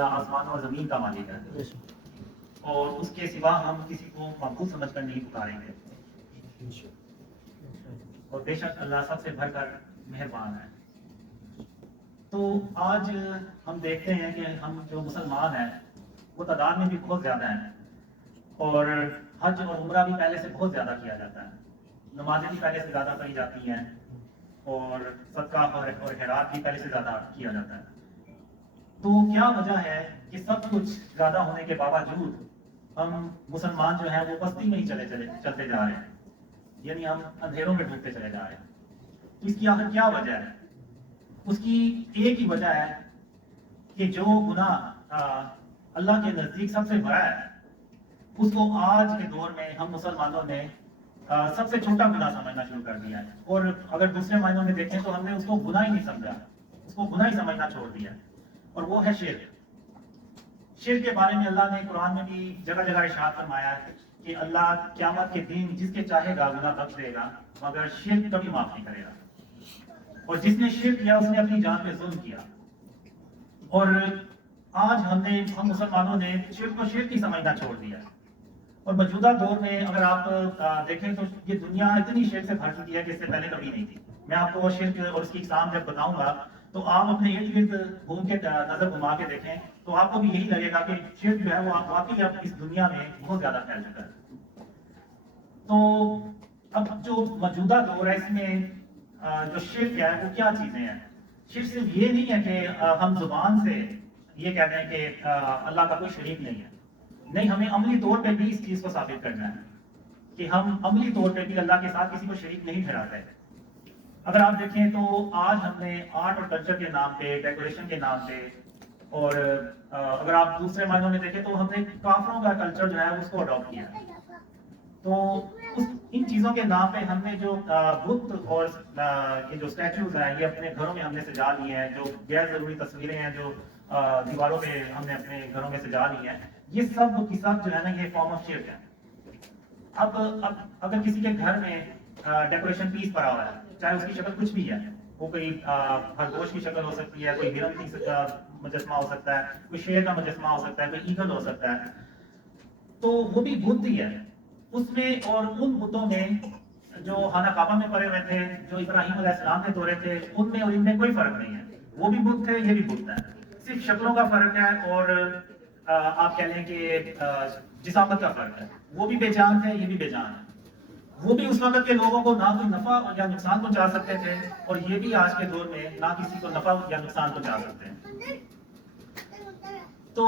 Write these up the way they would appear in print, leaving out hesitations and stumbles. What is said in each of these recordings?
اللہ آسمانوں اور زمین کا مالک ہے، اور اس کے سوا ہم کسی کو معبود سمجھ کر نہیں پکاریں گے، اور بے شک اللہ سب سے بڑھ کر مہربان ہے۔ تو آج ہم دیکھتے ہیں کہ ہم جو مسلمان ہیں وہ تعداد میں بھی بہت زیادہ ہیں، اور حج اور عمرہ بھی پہلے سے بہت زیادہ کیا جاتا ہے، نمازیں بھی پہلے سے زیادہ پڑھی جاتی ہیں، اور صدقہ اور خیرات بھی پہلے سے زیادہ کیا جاتا ہے۔ تو کیا وجہ ہے کہ سب کچھ زیادہ ہونے کے باوجود ہم مسلمان جو ہیں وہ بستی میں ہی چلتے جا رہے ہیں، یعنی ہم اندھیروں میں ڈوبتے چلے جا رہے ہیں؟ تو اس کی آخر کیا وجہ ہے؟ اس کی ایک ہی وجہ ہے کہ جو گناہ اللہ کے نزدیک سب سے بڑا ہے، اس کو آج کے دور میں ہم مسلمانوں نے سب سے چھوٹا گناہ سمجھنا شروع کر دیا ہے، اور اگر دوسرے معنوں میں دیکھیں تو ہم نے اس کو گناہ ہی نہیں سمجھا، اس کو گناہ ہی سمجھنا چھوڑ دیا، اور وہ ہے شرک۔ شرک کے بارے میں اللہ نے قرآن میں بھی جگہ جگہ ارشاد فرمایا ہے کہ اللہ قیامت کے دن جس کے چاہے گا گناہ بخش دے گا، مگر شرک کبھی معاف نہیں کرے گا، اور جس نے شرک کیا اس نے اپنی جان پہ ظلم کیا۔ اور آج ہم مسلمانوں نے شرک کو شرک ہی سمجھنا چھوڑ دیا، اور موجودہ دور میں اگر آپ دیکھیں تو یہ دنیا اتنی شرک سے بھر چکی ہے کہ اس سے پہلے کبھی نہیں تھی۔ میں آپ کو شرک اور اس کی اقسام جب بتاؤں گا تو آپ اپنے ارد گرد گھوم کے نظر گھما کے دیکھیں تو آپ کو بھی یہی لگے گا کہ شرک جو ہے وہ واقعی اب اس دنیا میں بہت زیادہ پھیل چکا ہے۔ تو اب جو موجودہ دور ہے اس میں جو شرک ہے وہ کیا چیزیں ہیں؟ شرک صرف یہ نہیں ہے کہ ہم زبان سے یہ کہتے ہیں کہ اللہ کا کوئی شریک نہیں ہے، نہیں، ہمیں عملی طور پہ بھی اس چیز کو ثابت کرنا ہے کہ ہم عملی طور پہ بھی اللہ کے ساتھ کسی کو شریک نہیں ٹھہراتے۔ اگر آپ دیکھیں تو آج ہم نے آرٹ اور کلچر کے نام پہ، ڈیکوریشن کے نام پہ، اور اگر آپ دوسرے معنوں میں دیکھیں تو ہم نے کافروں کا کلچر جو ہے اس کو اڈاپٹ کیا ہے۔ تو ان چیزوں کے نام پہ ہم نے جو بت اور یہ جو اسٹیچوز ہیں یہ اپنے گھروں میں ہم نے سجا لیے ہیں، جو غیر ضروری تصویریں ہیں جو دیواروں پہ ہم نے اپنے گھروں میں سجا لی ہیں، یہ سب کی سب جو ہے نا یہ فارم آف شرک ہے۔ اب اگر کسی کے گھر میں ڈیکوریشن پیس پڑا ہوا ہے، چاہے اس کی شکل کچھ بھی ہے، وہ کوئی خرگوش کی شکل ہو سکتی ہے، کوئی ہرن کی مجسمہ ہو سکتا ہے، کوئی شیر کا مجسمہ ہو سکتا ہے، کوئی ایگل ہو سکتا ہے، تو وہ بھی بت ہی ہے اس میں۔ اور ان بتوں میں جو خانہ کعبہ میں پڑے ہوئے تھے، جو ابراہیم علیہ السلام نے توڑے تھے، ان میں اور ان میں کوئی فرق نہیں ہے، وہ بھی بت تھے، یہ بھی بت ہے، صرف شکلوں کا فرق ہے، اور آپ کہہ لیں کہ جسامت کا فرق ہے، وہ بھی بے جان تھے، یہ بھی بے جان ہے۔ وہ بھی اس وقت کے لوگوں کو نہ کوئی نفع یا نقصان پہنچا سکتے تھے، اور یہ بھی آج کے دور میں نہ کسی کو نفع یا نقصان پہنچا سکتے ہیں۔ تو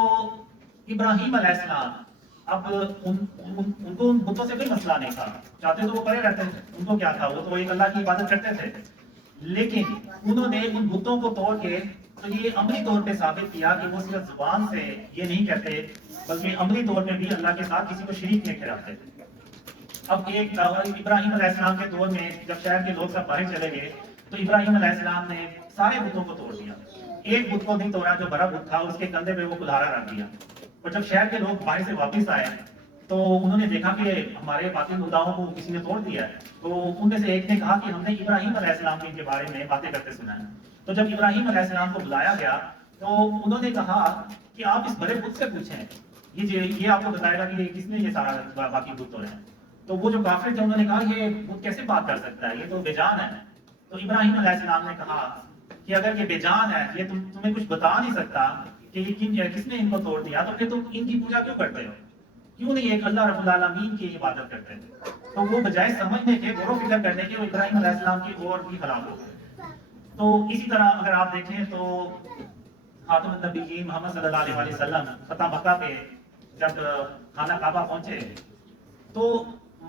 ابراہیم علیہ السلام، اب ان کو ان بتوں سے کوئی مسئلہ نہیں تھا، چاہتے تو وہ پڑے رہتے تھے، ان کو کیا تھا، وہ تو ایک اللہ کی عبادت کرتے تھے، لیکن انہوں نے ان بتوں کو توڑ کے تو یہ عملی طور پہ ثابت کیا کہ وہ صرف زبان سے یہ نہیں کہتے بلکہ عملی طور پہ بھی اللہ کے ساتھ کسی کو شریک نہیں ٹھہراتے تھے۔ اب ایک ابراہیم علیہ السلام کے دور میں جب شہر کے لوگ سب باہر چلے گئے تو ابراہیم علیہ السلام نے سارے بتوں کو توڑ دیا، ایک بت کو نہیں توڑا جو بڑا بت تھا، اس کے کندھے پہ وہ کلہارا رکھ دیا، اور جب شہر کے لوگ باہر سے واپس آئے تو انہوں نے دیکھا کہ ہمارے باطل خداؤں کو کسی نے توڑ دیا ہے، تو ان میں سے ایک نے کہا کہ ہم نے ابراہیم علیہ السلام کے بارے میں باتیں کرتے سنا ہے۔ تو جب ابراہیم علیہ السلام کو بلایا گیا تو انہوں نے کہا کہ آپ اس بڑے بت سے پوچھیں، یہ آپ کو بتائے گا کہ کس نے یہ سارا باقی بت توڑے ہیں۔ تو وہ جو کافر تھے انہوں نے کہا یہ بت کیسے بات کر سکتا ہے، یہ تو بے جان ہے۔ تو ابراہیم علیہ السلام نے کہا کہ اگر یہ بے جان ہے، یہ تمہیں کچھ بتا نہیں سکتا کہ یہ کس نے ان کو توڑ دیا، تو پھر تم ان کی پوجا کیوں کرتے ہو، کیوں نہیں ایک اللہ رب العالمین کی عبادت کرتے تھے؟ تو وہ بجائے سمجھنے کے، غور و فکر کرنے کے، وہ ابراہیم علیہ السلام کی اور بھی خراب ہو گئے۔ تو اسی طرح اگر آپ دیکھیں تو خاتم النبیین محمد صلی اللہ علیہ وسلم فتح مکہ پہ جب خانہ کعبہ پہنچے تو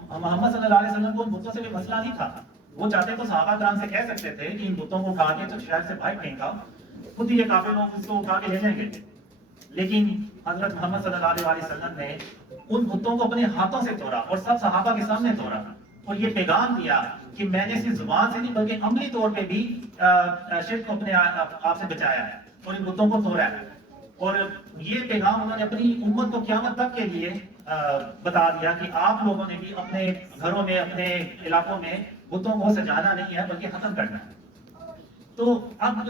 محمد صلی اللہ علیہ وسلم کو ان بتوں سے کوئی مسئلہ نہیں تھا، وہ چاہتے تو صحابہ کرام سے کہہ سکتے تھے کہ ان بتوں کو اٹھا کے تو شہر سے باہر پھینکا، خود ہی یہ کافر لوگ اس کو اٹھا کے لے جائیں گے، لیکن حضرت محمد صلی اللہ علیہ وسلم نے ان بتوں کو اپنے ہاتھوں سے توڑا اور سب صحابہ کے سامنے توڑا، اور یہ پیغام دیا کہ میں نے صرف زبان سے نہیں بلکہ عملی طور پہ بھی شرک کو اپنے آپ سے بچایا ہے اور ان بتوں کو توڑا ہے۔ اور یہ پیغام انہوں نے اپنی امت کو قیامت تک کے لیے بتا دیا کہ آپ لوگوں نے بھی اپنے گھروں میں، اپنے علاقوں میں بتوں کو سجانا نہیں ہے بلکہ ختم کرنا ہے۔ تو اب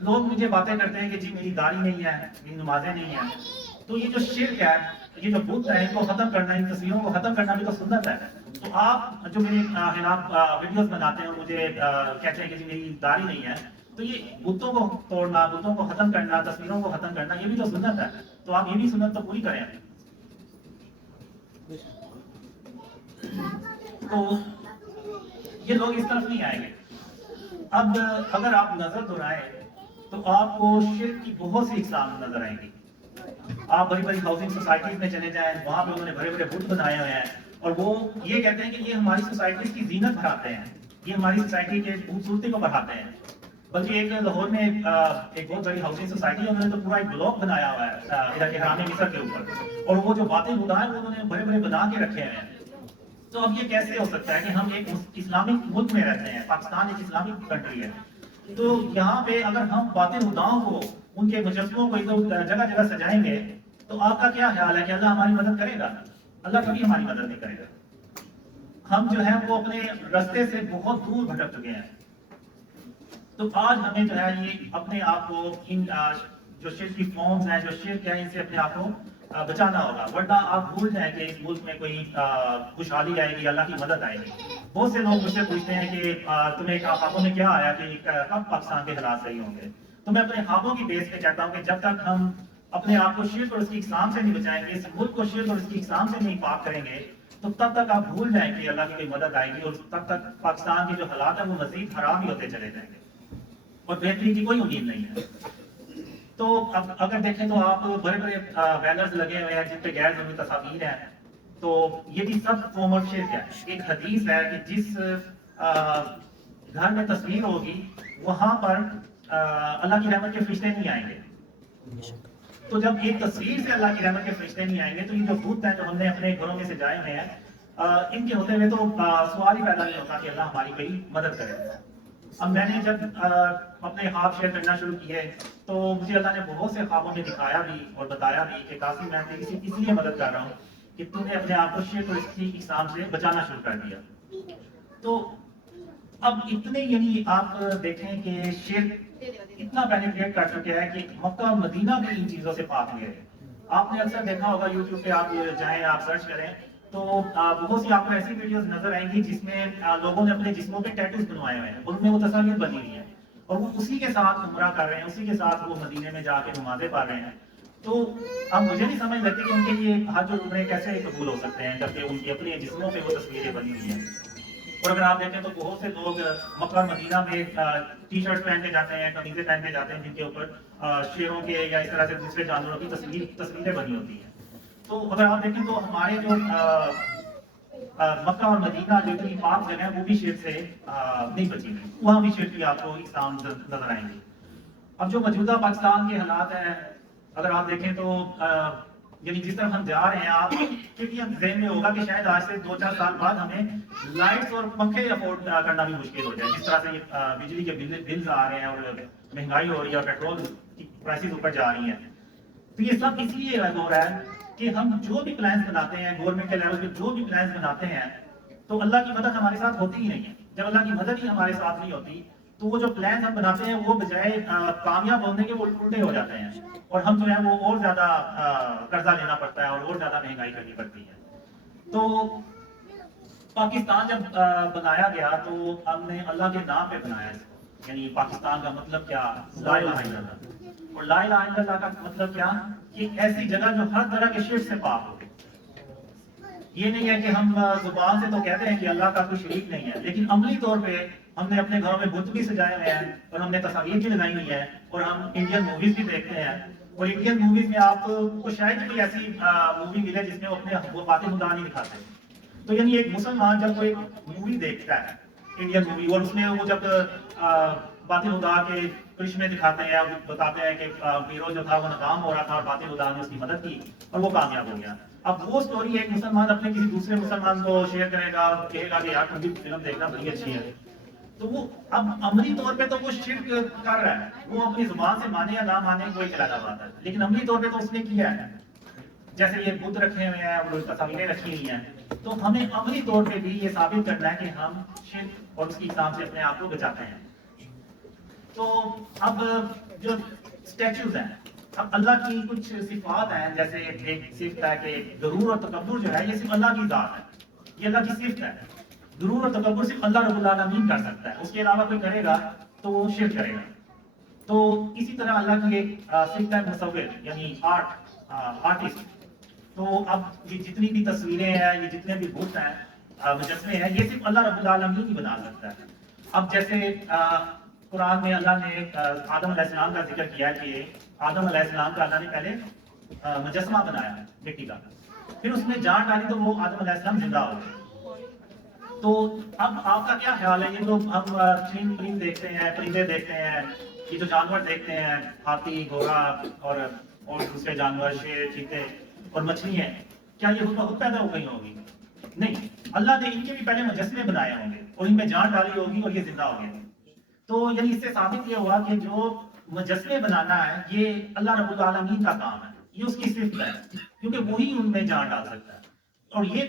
لوگ مجھے باتیں کرتے ہیں کہ جی میری داڑھی نہیں ہے، میری نمازیں نہیں ہیں، تو یہ جو شرک ہے، یہ جو بت ہے، ان کو ختم کرنا، ان تصویروں کو ختم کرنا بھی تو سنت ہے. تو آپ جو میرے خلاف ویڈیوز بناتے ہیں اور مجھے کہتے ہیں کہ جی میری داڑھی نہیں ہے، تو یہ بتوں کو توڑنا، بتوں کو ختم کرنا، تصویروں کو ختم کرنا، یہ بھی تو سنت ہے. تو آپ یہ بھی سنت تو پوری کریں. تو یہ لوگ اس طرف نہیں آئیں گے. اب اگر آپ نظر دہرائیں تو آپ کو شرک کی بہت سی اقسام نظر آئیں گی. آپ بڑی بڑی ہاؤسنگ سوسائٹیز میں چلے جائیں، وہاں پہ انہوں نے بڑے بڑے بت بنائے ہوئے ہیں، اور وہ یہ کہتے ہیں کہ یہ ہماری سوسائٹیز کی زینت بڑھاتے ہیں، یہ ہماری سوسائٹی کے خوبصورتی کو بڑھاتے ہیں. بلکہ ایک لاہور میں ایک بہت بڑی ہاؤسنگ سوسائٹی ہے، انہوں نے تو پورا ایک بلاک بنایا ہوا ہے احرام مصر کے اوپر، اور وہ جو باتیں خدا ہیں وہ انہوں نے بڑے بڑے بنا کے رکھے ہوئے ہیں. تو اب یہ کیسے ہو سکتا ہے کہ ہم ایک اسلامک ملک میں رہتے ہیں، پاکستان ایک اسلامک کنٹری ہے، تو یہاں پہ اگر ہم باطل خداؤں کو، ان کے مجسموں کو ادھر جگہ جگہ سجائیں گے تو آپ کا کیا خیال ہے کہ اللہ ہماری مدد کرے گا؟ اللہ کبھی ہماری مدد نہیں کرے گا. ہم جو ہے وہ اپنے رستے سے بہت دور بھٹک چکے ہیں. تو آج ہمیں جو ہے یہ اپنے آپ کو ان جو شرک کی فارمز ہیں، جو شرک ہے، ان سے اپنے آپ کو بچانا ہوگا، ورنہ آپ بھول جائیں کہ اس ملک میں کوئی خوشحالی آئے گی، اللہ کی مدد آئے گی. بہت سے لوگ مجھ سے پوچھتے ہیں کہ تمہیں خوابوں میں کیا آیا کہ کب پاکستان کے حالات صحیح ہوں گے. تو میں اپنے خوابوں کی بیس پہ چاہتا ہوں کہ جب تک ہم اپنے آپ کو شرک اور اس کی اقسام سے نہیں بچائیں گے، اس ملک کو شرک اور اس کی اقسام سے نہیں پاک کریں گے، تو تب تک آپ بھول جائیں کہ اللہ کی کوئی مدد آئے گی، اور تب تک پاکستان کے جو حالات ہیں وہ مزید خراب ہی ہوتے چلے جائیں گے، اور بہتری کی کوئی امید نہیں ہے. تو اب اگر دیکھیں تو آپ بڑے بڑے بینرز لگے ہوئے ہیں جن پہ غیر ضروری تصاویر ہیں، تو یہ بھی سب فارم آف شرک ہے. ایک حدیث ہے کہ جس گھر میں تصویر ہوگی وہاں پر اللہ کی رحمت کے فرشتے نہیں آئیں گے. تو جب ایک تصویر سے اللہ کی رحمت کے فرشتے نہیں آئیں گے تو یہ جو بت ہیں جو ہم نے اپنے گھروں میں سجائے ہوئے ہیں، ان کے ہوتے ہوئے تو سوال ہی پیدا نہیں ہوتا کہ اللہ ہماری کوئی مدد کرے. اب میں نے جب اپنے خواب شیئر کرنا شروع کیے تو مجھے اللہ نے بہت سے خوابوں میں دکھایا بھی اور بتایا بھی کہ قاسم میں تیری اس لیے مدد کر رہا ہوں کہ تم نے اپنے آپ کو شرک اور اس کی اقسام سے بچانا شروع کر دیا. تو اب اتنے یعنی آپ دیکھیں کہ شرک اتنا پینیٹریٹ کر چکے ہیں کہ مکہ اور مدینہ بھی ان چیزوں سے پاک ہوئے ہیں. آپ نے اکثر دیکھا ہوگا یوٹیوب پہ آپ جائیں، آپ سرچ کریں تو بہت سی آپ کو ایسی ویڈیوز نظر آئیں گی جس میں لوگوں نے اپنے جسموں پہ ٹیٹوز بنوائے ہوئے ہیں، ان میں وہ تصاویر بنی ہوئی ہیں، اور وہ اسی کے ساتھ عمرہ کر رہے ہیں، اسی کے ساتھ وہ مدینے میں جا کے نمازیں پڑھ رہے ہیں. تو اب مجھے نہیں سمجھ لگتی کہ ان کے لیے حج اور عمرے کیسے قبول ہو سکتے ہیں جبکہ ان کی اپنے جسموں پہ وہ تصویریں بنی ہوئی ہیں. اور اگر آپ دیکھیں تو بہت سے لوگ مکہ اور مدینہ میں ٹی شرٹ پہن کے جاتے ہیں، قمیضیں پہن کے جاتے ہیں جن کے اوپر شیروں کے یا اس طرح سے دوسرے جانوروں کی تصویریں بنی ہوتی ہیں. تو اگر آپ دیکھیں تو ہمارے جو مکہ اور مدینہ جو اتنی پاک جگہ ہے وہ بھی شرک سے نہیں بچی ہوئی، وہاں بھی شرک کی آپ کو اقسام نظر آئیں گے. اب جو موجودہ پاکستان کے حالات ہیں اگر آپ دیکھیں تو یعنی جس طرح ہم جا رہے ہیں، آپ کیونکہ ذہن میں ہوگا کہ شاید آج سے 2-4 سال بعد ہمیں لائٹس اور پنکھے افورڈ کرنا بھی مشکل ہو جائے. جس طرح سے یہ بجلی کے بلز آ رہے ہیں اور مہنگائی ہو رہی ہے اور پیٹرول کی پرائسز اوپر جا رہی ہیں، تو یہ سب اس لیے ہو رہا ہے کہ ہم جو بھی پلانس بناتے ہیں گورنمنٹ کے لیول پہ، جو بھی پلانس بناتے ہیں تو اللہ کی مدد ہمارے ساتھ ہوتی ہی نہیں ہے. جب اللہ کی مدد ہی ہمارے ساتھ نہیں ہوتی تو وہ جو پلانس ہم بناتے ہیں وہ بجائے کامیاب ہونے کے وہ الٹے ہو جاتے ہیں، اور ہم جو ہے وہ اور زیادہ قرضہ لینا پڑتا ہے اور زیادہ مہنگائی کرنی پڑتی ہے. تو پاکستان جب بنایا گیا تو ہم نے اللہ کے نام پہ بنایا. یعنی پاکستان کا مطلب کیا؟ لا الہ الا اللہ. اور لا الہ الا اللہ کا مطلب کیا؟ کہ ایسی جگہ جو ہر طرح کے شرک سے پاک ہو. یہ نہیں ہے کہ ہم زبان سے تو کہتے ہیں کہ اللہ کا کوئی شریک نہیں ہے، لیکن عملی طور پہ ہم نے اپنے گھروں میں بت بھی سجائے ہوئے ہیں اور ہم نے تصاویر بھی لگائی ہوئی ہیں، اور ہم انڈین موویز بھی دیکھتے ہیں. اور انڈین موویز میں آپ کو شاید کوئی ایسی مووی ملے جس میں وہ اپنے وفات خدا نہیں دکھاتے. تو یعنی ایک مسلمان جب کوئی مووی دیکھتا ہے انڈین مووی اور اس میں وہ جب باطل خدا کے کرشمے دکھاتے ہیں، بتاتے ہیں کہ فیروز جو تھا وہ ناکام ہو رہا تھا اور باطل خدا نے اس کی مدد کی اور وہ کامیاب ہو گیا. اب وہ سٹوری ایک مسلمان اپنے کسی دوسرے مسلمان کو شیئر کرے گا، کہے گا کہ یار تم بھی فلم دیکھنا بڑی اچھی ہے. تو وہ اب عملی طور پہ تو وہ شرک کر رہا ہے، وہ اپنی زبان سے مانے یا نہ مانے کوئی علیحدہ بات ہے، لیکن عملی طور پہ تو اس نے کیا ہے. جیسے یہ بت رکھے ہوئے ہیں اور تصاویریں رکھی ہوئی ہیں، تو ہمیں عملی طور پہ بھی یہ ثابت کرنا ہے کہ ہم شرک اور اس کی اقسام سے اپنے آپ کو بچاتے ہیں. تو اب جو اسٹیچوز ہیں. اب اللہ کی کچھ صفات ہیں، جیسے ایک صفت ہے کہ غرور اور تکبر جو ہے یہ صرف اللہ کی ذات ہے، یہ اللہ کی صفت ہے. غرور اور تکبر صرف اللہ رب العالمین کر سکتا ہے، اس کے علاوہ کوئی کرے گا تو وہ شرک کرے گا. تو اسی طرح اللہ کی ایک صفت ہے مصور، یعنی آرٹسٹ. تو اب یہ جتنی بھی تصویریں ہیں، یہ جتنے بھی بت ہیں، مجسمے ہیں، یہ صرف اللہ رب العالمین ہی بنا سکتا ہے. اب جیسے قرآن میں اللہ نے آدم علیہ السلام کا ذکر کیا کہ آدم علیہ السلام کا اللہ نے پہلے مجسمہ بنایا مٹی کا، پھر اس میں جان ڈالی تو وہ آدم علیہ السلام زندہ ہو گئے. تو اب آپ کا کیا خیال ہے، یہ جو ہم چین پرند دیکھتے ہیں، پرندے دیکھتے ہیں، یہ جو جانور دیکھتے ہیں، ہاتھی، گھوڑا اور دوسرے جانور، شیر، چیتے اور مچھلی ہیں، کیا یہ خود پیدا ہو گئی ہوگی؟ نہیں، اللہ نے ان کے بھی پہلے مجسمے بنائے ہوں گے اور ان میں جان ڈالی ہوگی اور یہ زندہ ہو گئے. تو یعنی اس سے ثابت یہ ہوا کہ جو مجسمے بنانا ہے یہ اللہ رب العالمین کا کام ہے، یہ اس کی صفت ہے، کیونکہ وہی ان میں جان ڈال سکتا ہے. اور یہ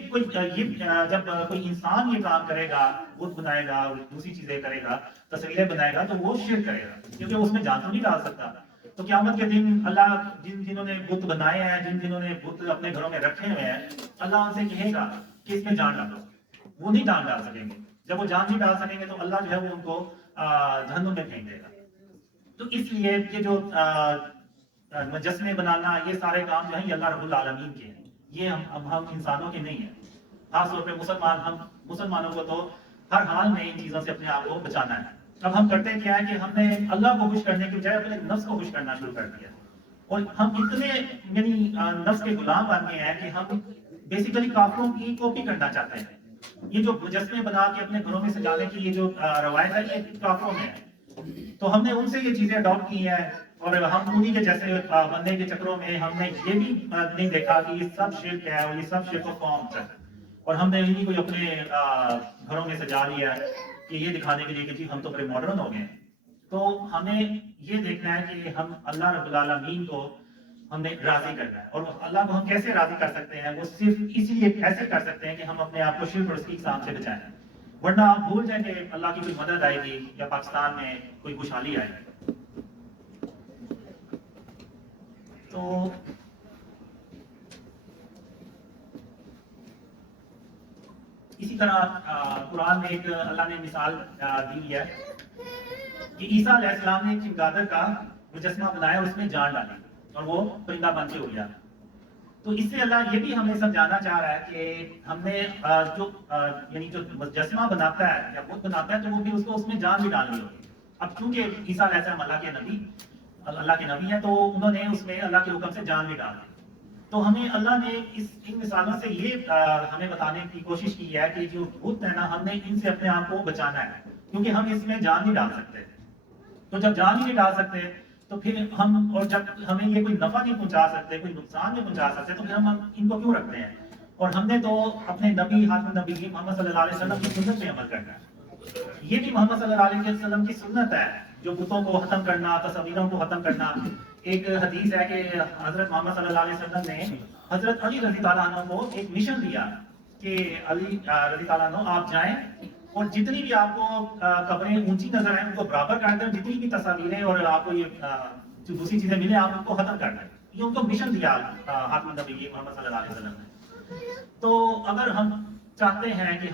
جب کوئی انسان یہ کام کرے گا، بت بنائے گا اور دوسری چیزیں کرے گا، تصویریں بنائے گا، تو وہ شرک کرے گا، کیونکہ اس میں جان تو نہیں ڈال سکتا. تو قیامت کے دن اللہ جنہوں نے بت بنائے ہیں، جنہوں نے بت اپنے گھروں میں رکھے ہوئے ہیں، اللہ ان سے کہے گا کہ اس میں جان ڈالو. وہ نہیں جان ڈال سکیں گے. جب وہ جان نہیں ڈال سکیں گے تو اللہ جو ہے وہ ان کو جہنم میں پھینک دے گا. تو اس لیے یہ جو مجسمے بنانا، یہ سارے کام جو ہیں یہ اللہ رب العالمین کے ہیں، یہ ہم انسانوں کے نہیں ہیں. خاص طور پہ ہم مسلمانوں کو تو ہر حال میں ان چیزوں سے اپنے آپ کو بچانا ہے. اب ہم کرتے کیا ہے کہ ہم نے اللہ کو خوش کرنے کی بجائے اپنے نفس کو خوش کرنا شروع کر دیا، اور ہم اتنے یعنی نفس کے غلام بن گئے ہیں کہ ہم بیسیکلی کافروں کی کاپی کرنا چاہتے ہیں. یہ جو مجسمے بنا کے اپنے گھروں میں سجانے کی یہ جو روایت ہے، یہ کافروں میں ہے. تو ہم نے ان سے یہ چیزیں اڈاپٹ کی ہیں، اور ہم انہی کے جیسے بننے کے چکروں میں ہم نے یہ بھی نہیں دیکھا کہ یہ سب شرک ہے اور یہ سب شرک و فارمز ہے، اور ہم نے انہی کو اپنے گھروں میں سجا لیا ہے کہ یہ دکھانے کے لیے کہ جی ہم تو بڑے ماڈرن ہو گئے ہیں. تو ہمیں یہ دیکھنا ہے کہ ہم اللہ رب العالمین کو ہم نے راضی کرنا ہے. اور اللہ کو ہم کیسے راضی کر سکتے ہیں؟ وہ صرف اسی لیے ایسے کر سکتے ہیں کہ ہم اپنے آپ کو شرک اور اس کی اقسام سے بچائیں. ورنہ آپ بھول جائیں کہ اللہ کی کوئی مدد آئے گی یا پاکستان میں کوئی خوشحالی آئے گی. تو اسی طرح قرآن میں ایک اللہ نے مثال دی ہے کہ عیسیٰ علیہ السلام نے ایک چمگادڑ کا مجسمہ بنایا اور اس میں جان ڈالی اور وہ پرندہ بن کے ہو گیا. تو اس سے اللہ یہ بھی ہمیں سمجھانا چاہ رہا ہے کہ ہم نے یعنی جو مجسمہ بناتا ہے یا بت بناتا ہے تو وہ بھی اس کو اس میں جان بھی ڈالنی ہوگی. اب چونکہ عیسیٰ علیہ السلام اللہ کے نبی ہیں، تو انہوں نے اس میں اللہ کے حکم سے جان بھی ڈالی. تو ہمیں اللہ نے ان مثالوں سے یہ ہمیں بتانے کی کوشش کی ہے کہ جو بت ہے نا، ہم نے ان سے اپنے آپ کو بچانا ہے، کیونکہ ہم اس میں جان نہیں ڈال سکتے. تو جب جان ہی نہیں ڈال سکتے تو پھر اور جب ہمیں یہ کوئی نفع نہیں پہنچا سکتے، کوئی نقصان نہیں پہنچا سکتے، تو پھر ہم ان کو کیوں رکھتے ہیں؟ اور ہم نے تو اپنے نبی خاتم النبیین محمد صلی اللہ علیہ وسلم کی سنت پہ عمل کرنا ہے. یہ بھی محمد صلی اللہ علیہ وسلم کی سنت ہے، جو بتوں کو ختم کرنا، تصویروں کو ختم کرنا. ایک حدیث ہے کہ حضرت محمد صلی اللہ علیہ وسلم نے حضرت علی رضی اللہ عنہ کو ایک مشن دیا کہ علی رضی اللہ عنہ آپ جائیں اور جتنی بھی آپ کو قبریں اونچی نظر آئیں ان کو برابر کر دیں، جتنی بھی تصاویریں اور آپ کو یہ جو دوسری چیزیں ملیں آپ ان کو ختم کر دیں. یہ ان کو مشن دیا خاتم النبی محمد صلی اللہ علیہ وسلم نے. تو اگر ہم چاہتے ہیں کہ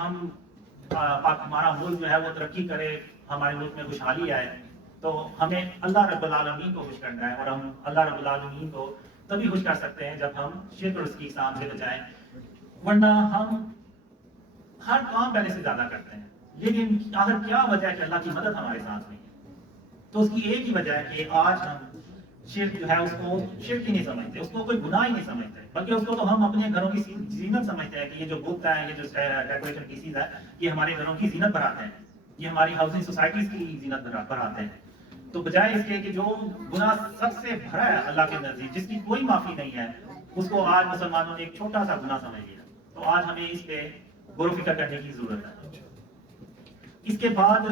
ہمارا ملک جو ہے وہ ترقی کرے، ہمارے ملک میں خوشحالی آئے، تو ہمیں اللہ رب العالمین کو خوش کرنا ہے. اور ہم اللہ رب العالمین کو تبھی خوش کر سکتے ہیں جب ہم شرک اور اس کی اقسام سے بچائیں. ورنہ ہم ہر کام پہلے سے زیادہ کرتے ہیں، لیکن آخر کیا وجہ ہے کہ اللہ کی مدد ہمارے ساتھ نہیں ہے؟ تو اس کی ایک ہی وجہ ہے کہ آج ہم شرک جو ہے اس کو شرک ہی نہیں سمجھتے، اس کو کوئی گناہ ہی نہیں سمجھتے، بلکہ اس کو تو ہم اپنے گھروں کی زینت سمجھتے ہیں کہ یہ جو بت ہے، یہ جو ڈیکوریشن پیسز ہے، یہ ہمارے گھروں کی زینت بڑھاتے ہیں، یہ ہماری ہاؤسنگ سوسائٹیز کی زینت بڑھاتے ہیں. تو بجائے اس کے کہ جو گناہ سب سے بڑا ہے اللہ کے نزدیک، جس کی کوئی معافی نہیں ہے، اس کو آج مسلمانوں نے ایک چھوٹا سا گناہ سمجھ لیا. تو آج ہمیں اس پہ غور و فکر کرنے کی ضرورت ہے. اس کے بعد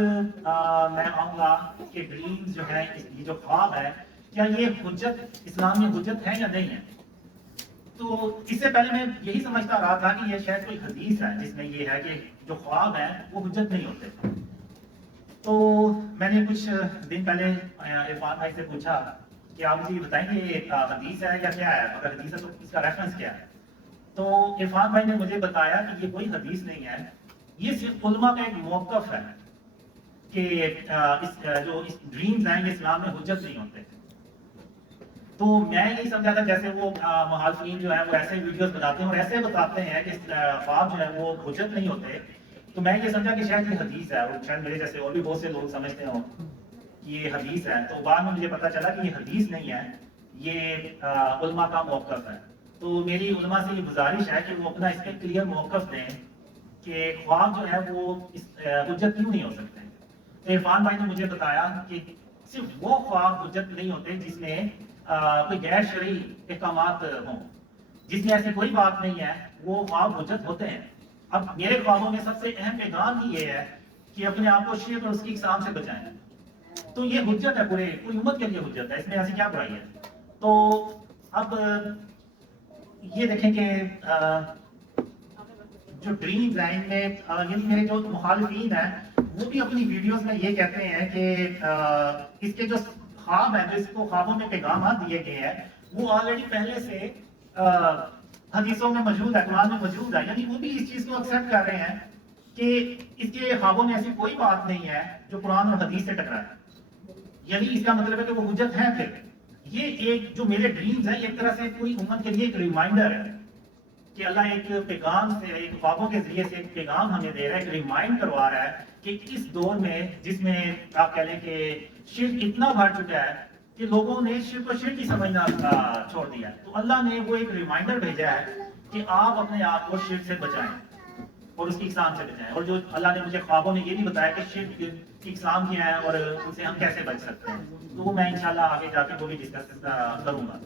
میں آؤں گا کہ ڈریمز جو ہے، یہ جو خواب ہے، کیا یہ حجت اسلام میں حجت ہے یا نہیں ہے؟ تو اس سے پہلے میں یہی سمجھتا رہا تھا کہ یہ شاید کوئی حدیث ہے جس میں یہ ہے کہ جو خواب ہے وہ حجت نہیں ہوتے. تو میں نے کچھ دن پہلے عرفان بھائی سے پوچھا کہ آپ مجھے بتائیں گے یہ حدیث ہے یا کیا ہے، اگر حدیث ہے تو اس کا ریفرنس کیا ہے؟ تو عرفان بھائی نے مجھے بتایا کہ یہ کوئی حدیث نہیں ہے، یہ صرف علماء کا ایک موقف ہے کہ جو ڈریمز ہیں یہ اسلام میں حجت نہیں ہوتے۔ تو میں یہی سمجھا تھا جیسے وہ مخالفین جو ہیں وہ ایسے ویڈیوز بناتے ہیں اور ایسے بتاتے ہیں کہ خواب جو ہے وہ حجت نہیں ہوتے، تو میں یہ سمجھا کہ شاید یہ حدیث ہے، اور شاید میرے جیسے اور بھی بہت سے لوگ سمجھتے ہوں کہ یہ حدیث ہے۔ تو بعد میں مجھے پتا چلا کہ یہ حدیث نہیں ہے، یہ علماء کا موقف ہے۔ تو میری علماء سے یہ گزارش ہے کہ وہ اپنا اس پہ کلیئر موقف دیں کہ خواب جو ہے وہ حجت کیوں نہیں ہو سکتے۔ تو عرفان بھائی نے مجھے بتایا کہ صرف وہ خواب حجت نہیں ہوتے جس میں کوئی غیر شرعی احکامات ہوں، جس میں ایسی کوئی بات نہیں ہے، وہ خواب حجت ہوتے ہیں۔ اب میرے خوابوں میں سب سے اہم پیغام ہی یہ ہے کہ اپنے آپ کو شرک اور اس کی اقسام سے بچائیں، تو یہ حجت ہے، پوری امت کے لیے حجت ہے، اس میں ایسی کیا برائی ہے۔ تو اب یہ دیکھیں کہ جو ڈریمز ہیں ان میں یعنی میرے جو مخالفین ہیں وہ بھی اپنی ویڈیوز میں یہ کہتے ہیں کہ اس کے جو خواب ہیں، جو اس کو خوابوں میں پیغامات دیے گئے ہیں، وہ آلریڈی پہلے سے حدیثوں میں موجود ہے، قرآن میں موجود ہے، یعنی وہ بھی اس چیز کو ایکسیپٹ کر رہے ہیں کہ اس کے خوابوں میں ایسی کوئی بات نہیں ہے جو قرآن اور حدیث سے ٹکرائے، یعنی اس کا مطلب ہے کہ وہ حجت ہے۔ پھر یہ ایک جو میرے ڈریمز ہیں یہ ایک طرح سے پوری امت کے لیے ایک ریمائنڈر ہے کہ اللہ ایک پیغام سے، ایک خوابوں کے ذریعے سے ایک پیغام ہمیں دے رہا ہے، ایک ریمائنڈ کروا رہا ہے کہ اس دور میں جس میں آپ کہہ لیں کہ شرک اتنا بڑھ چکا ہے کہ لوگوں نے شرک کو شرک ہی سمجھنا چھوڑ دیا ہے، تو اللہ نے وہ ایک ریمائنڈر بھیجا ہے کہ آپ اپنے آپ کو شرک سے بچائیں اور اس کی اقسام سے بچائیں۔ اور جو اللہ نے مجھے خوابوں میں یہ بھی بتایا کہ شرک کی اقسام کیا ہے اور ان سے ہم کیسے بچ سکتے ہیں، تو وہ میں انشاءاللہ آگے جا کے وہ بھی ڈسکس کروں گا۔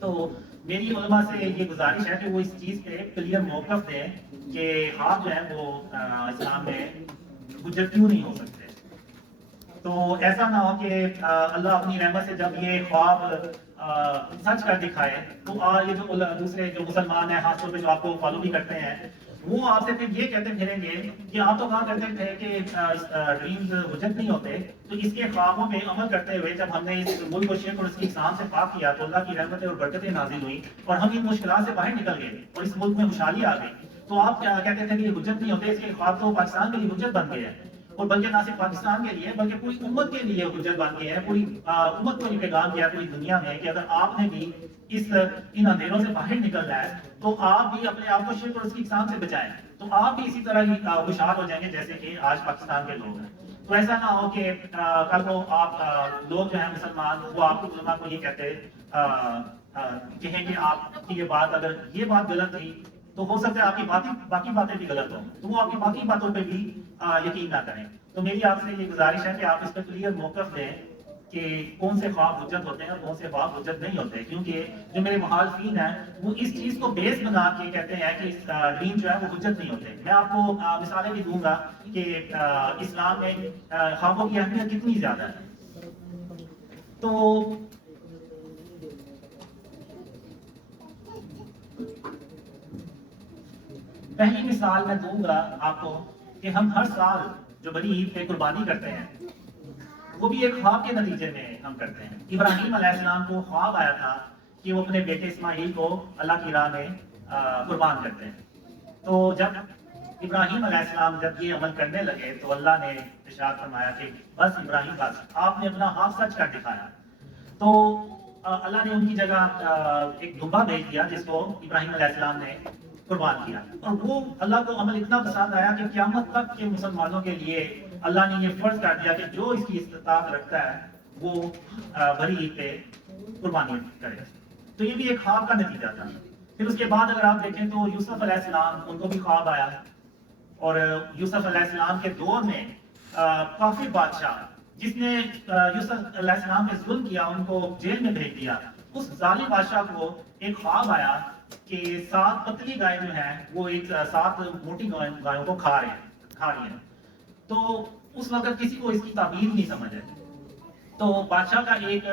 تو میری علماء سے یہ گزارش ہے کہ وہ اس چیز پہ کلیئر موقف دیں کہ خواب جو ہے وہ اسلام میں حجت کیوں نہیں ہو سکتے۔ تو ایسا نہ ہو کہ اللہ اپنی رحمت سے جب یہ خواب سچ کر دکھائے تو یہ جو دوسرے جو مسلمان ہیں، خاص طور پہ جو آپ کو فالو بھی کرتے ہیں، وہ آپ سے پھر یہ کہتے پھریں گے کہ آپ تو کہا کرتے تھے کہ ڈریمز حجت نہیں ہوتے، تو اس کے خوابوں پہ عمل کرتے ہوئے جب ہم نے اس ملک کو شرک اور اس کی اقسام سے پاک کیا تو اللہ کی رحمتیں اور برکتیں نازل ہوئی اور ہم ان مشکلات سے باہر نکل گئے اور اس ملک میں خوشحالی آ گئی، تو آپ کیا کہتے تھے کہ یہ حجت نہیں ہوتے، اس کے خواب تو پاکستان کے لیے حجت بن گئے ہیں، اور بلکہ نہ صرف پاکستان کے لیے بلکہ پوری امت کے لیے حجت بن گئے ہیں، پوری امت کو یہ پیغام دیا پوری دنیا میں کہ اگر آپ نے بھی ان اندھیروں سے باہر نکلنا ہے تو آپ بھی اپنے آپ کو شرک اور اس کی اقسام سے بچائیں، تو آپ بھی اسی طرح ہی خوشحال ہو جائیں گے جیسے کہ آج پاکستان کے لوگ ہیں۔ تو ایسا نہ ہو کہ کل کو آپ لوگ جو ہیں مسلمان وہ آپ کی علماء کو یہ کہتے کہیں کہ آپ کی یہ بات، اگر یہ بات غلط تھی تو ہو سکتا ہے آپ کی باقی باتیں بھی غلط ہوں، تو وہ آپ کی باقی باتوں پہ بھی یقین نہ کریں۔ تو میری آپ سے یہ گزارش ہے کہ آپ اس پہ کلیئر موقف دیں کہ کون سے خواب حجت ہوتے ہیں اور کون سے خواب حجت نہیں ہوتے، کیونکہ جو میرے مخالفین ہیں وہ اس چیز کو بیس بنا کے کہتے ہیں کہ دین جو ہے وہ حجت نہیں ہوتے۔ میں آپ کو مثالیں بھی دوں گا کہ اسلام میں خوابوں کی اہمیت کتنی زیادہ ہے۔ تو پہلی مثال میں دوں گا آپ کو کہ ہم ہر سال جو بڑی عید پہ قربانی کرتے ہیں وہ بھی ایک خواب کے نتیجے میں ہم کرتے ہیں۔ ابراہیم علیہ السلام کو خواب آیا تھا کہ وہ اپنے بیٹے اسماعیل کو اللہ کی راہ میں قربان کرتے ہیں، تو جب ابراہیم علیہ السلام جب یہ عمل کرنے لگے تو اللہ نے ارشاد فرمایا کہ بس ابراہیم بس، آپ نے اپنا خواب سچ کر دکھایا۔ تو اللہ نے ان کی جگہ ایک دمبا بھیج دیا جس کو ابراہیم علیہ السلام نے قربان کیا، اور وہ اللہ کو عمل اتنا پسند آیا کہ قیامت تک کے مسلمانوں کے لیے اللہ نے یہ فرض کر دیا کہ جو اس کی استطاعت رکھتا ہے وہ بڑی عید پہ قربانی کرے۔ تو یہ بھی ایک خواب کا نتیجہ تھا۔ پھر اس کے بعد اگر آپ دیکھیں تو یوسف علیہ السلام ان کو بھی خواب آیا، اور یوسف علیہ السلام کے دور میں کافی بادشاہ جس نے یوسف علیہ السلام پہ ظلم کیا ان کو جیل میں بھیج دیا، اس ظالم بادشاہ کو ایک خواب آیا کہ 7 پتلی گائے جو ہیں وہ ایک 7 موٹی گایوں کو کھا رہی ہیں، تو اس وقت کسی کو اس کی تعبیر نہیں سمجھ آئی، تو بادشاہ کا ایک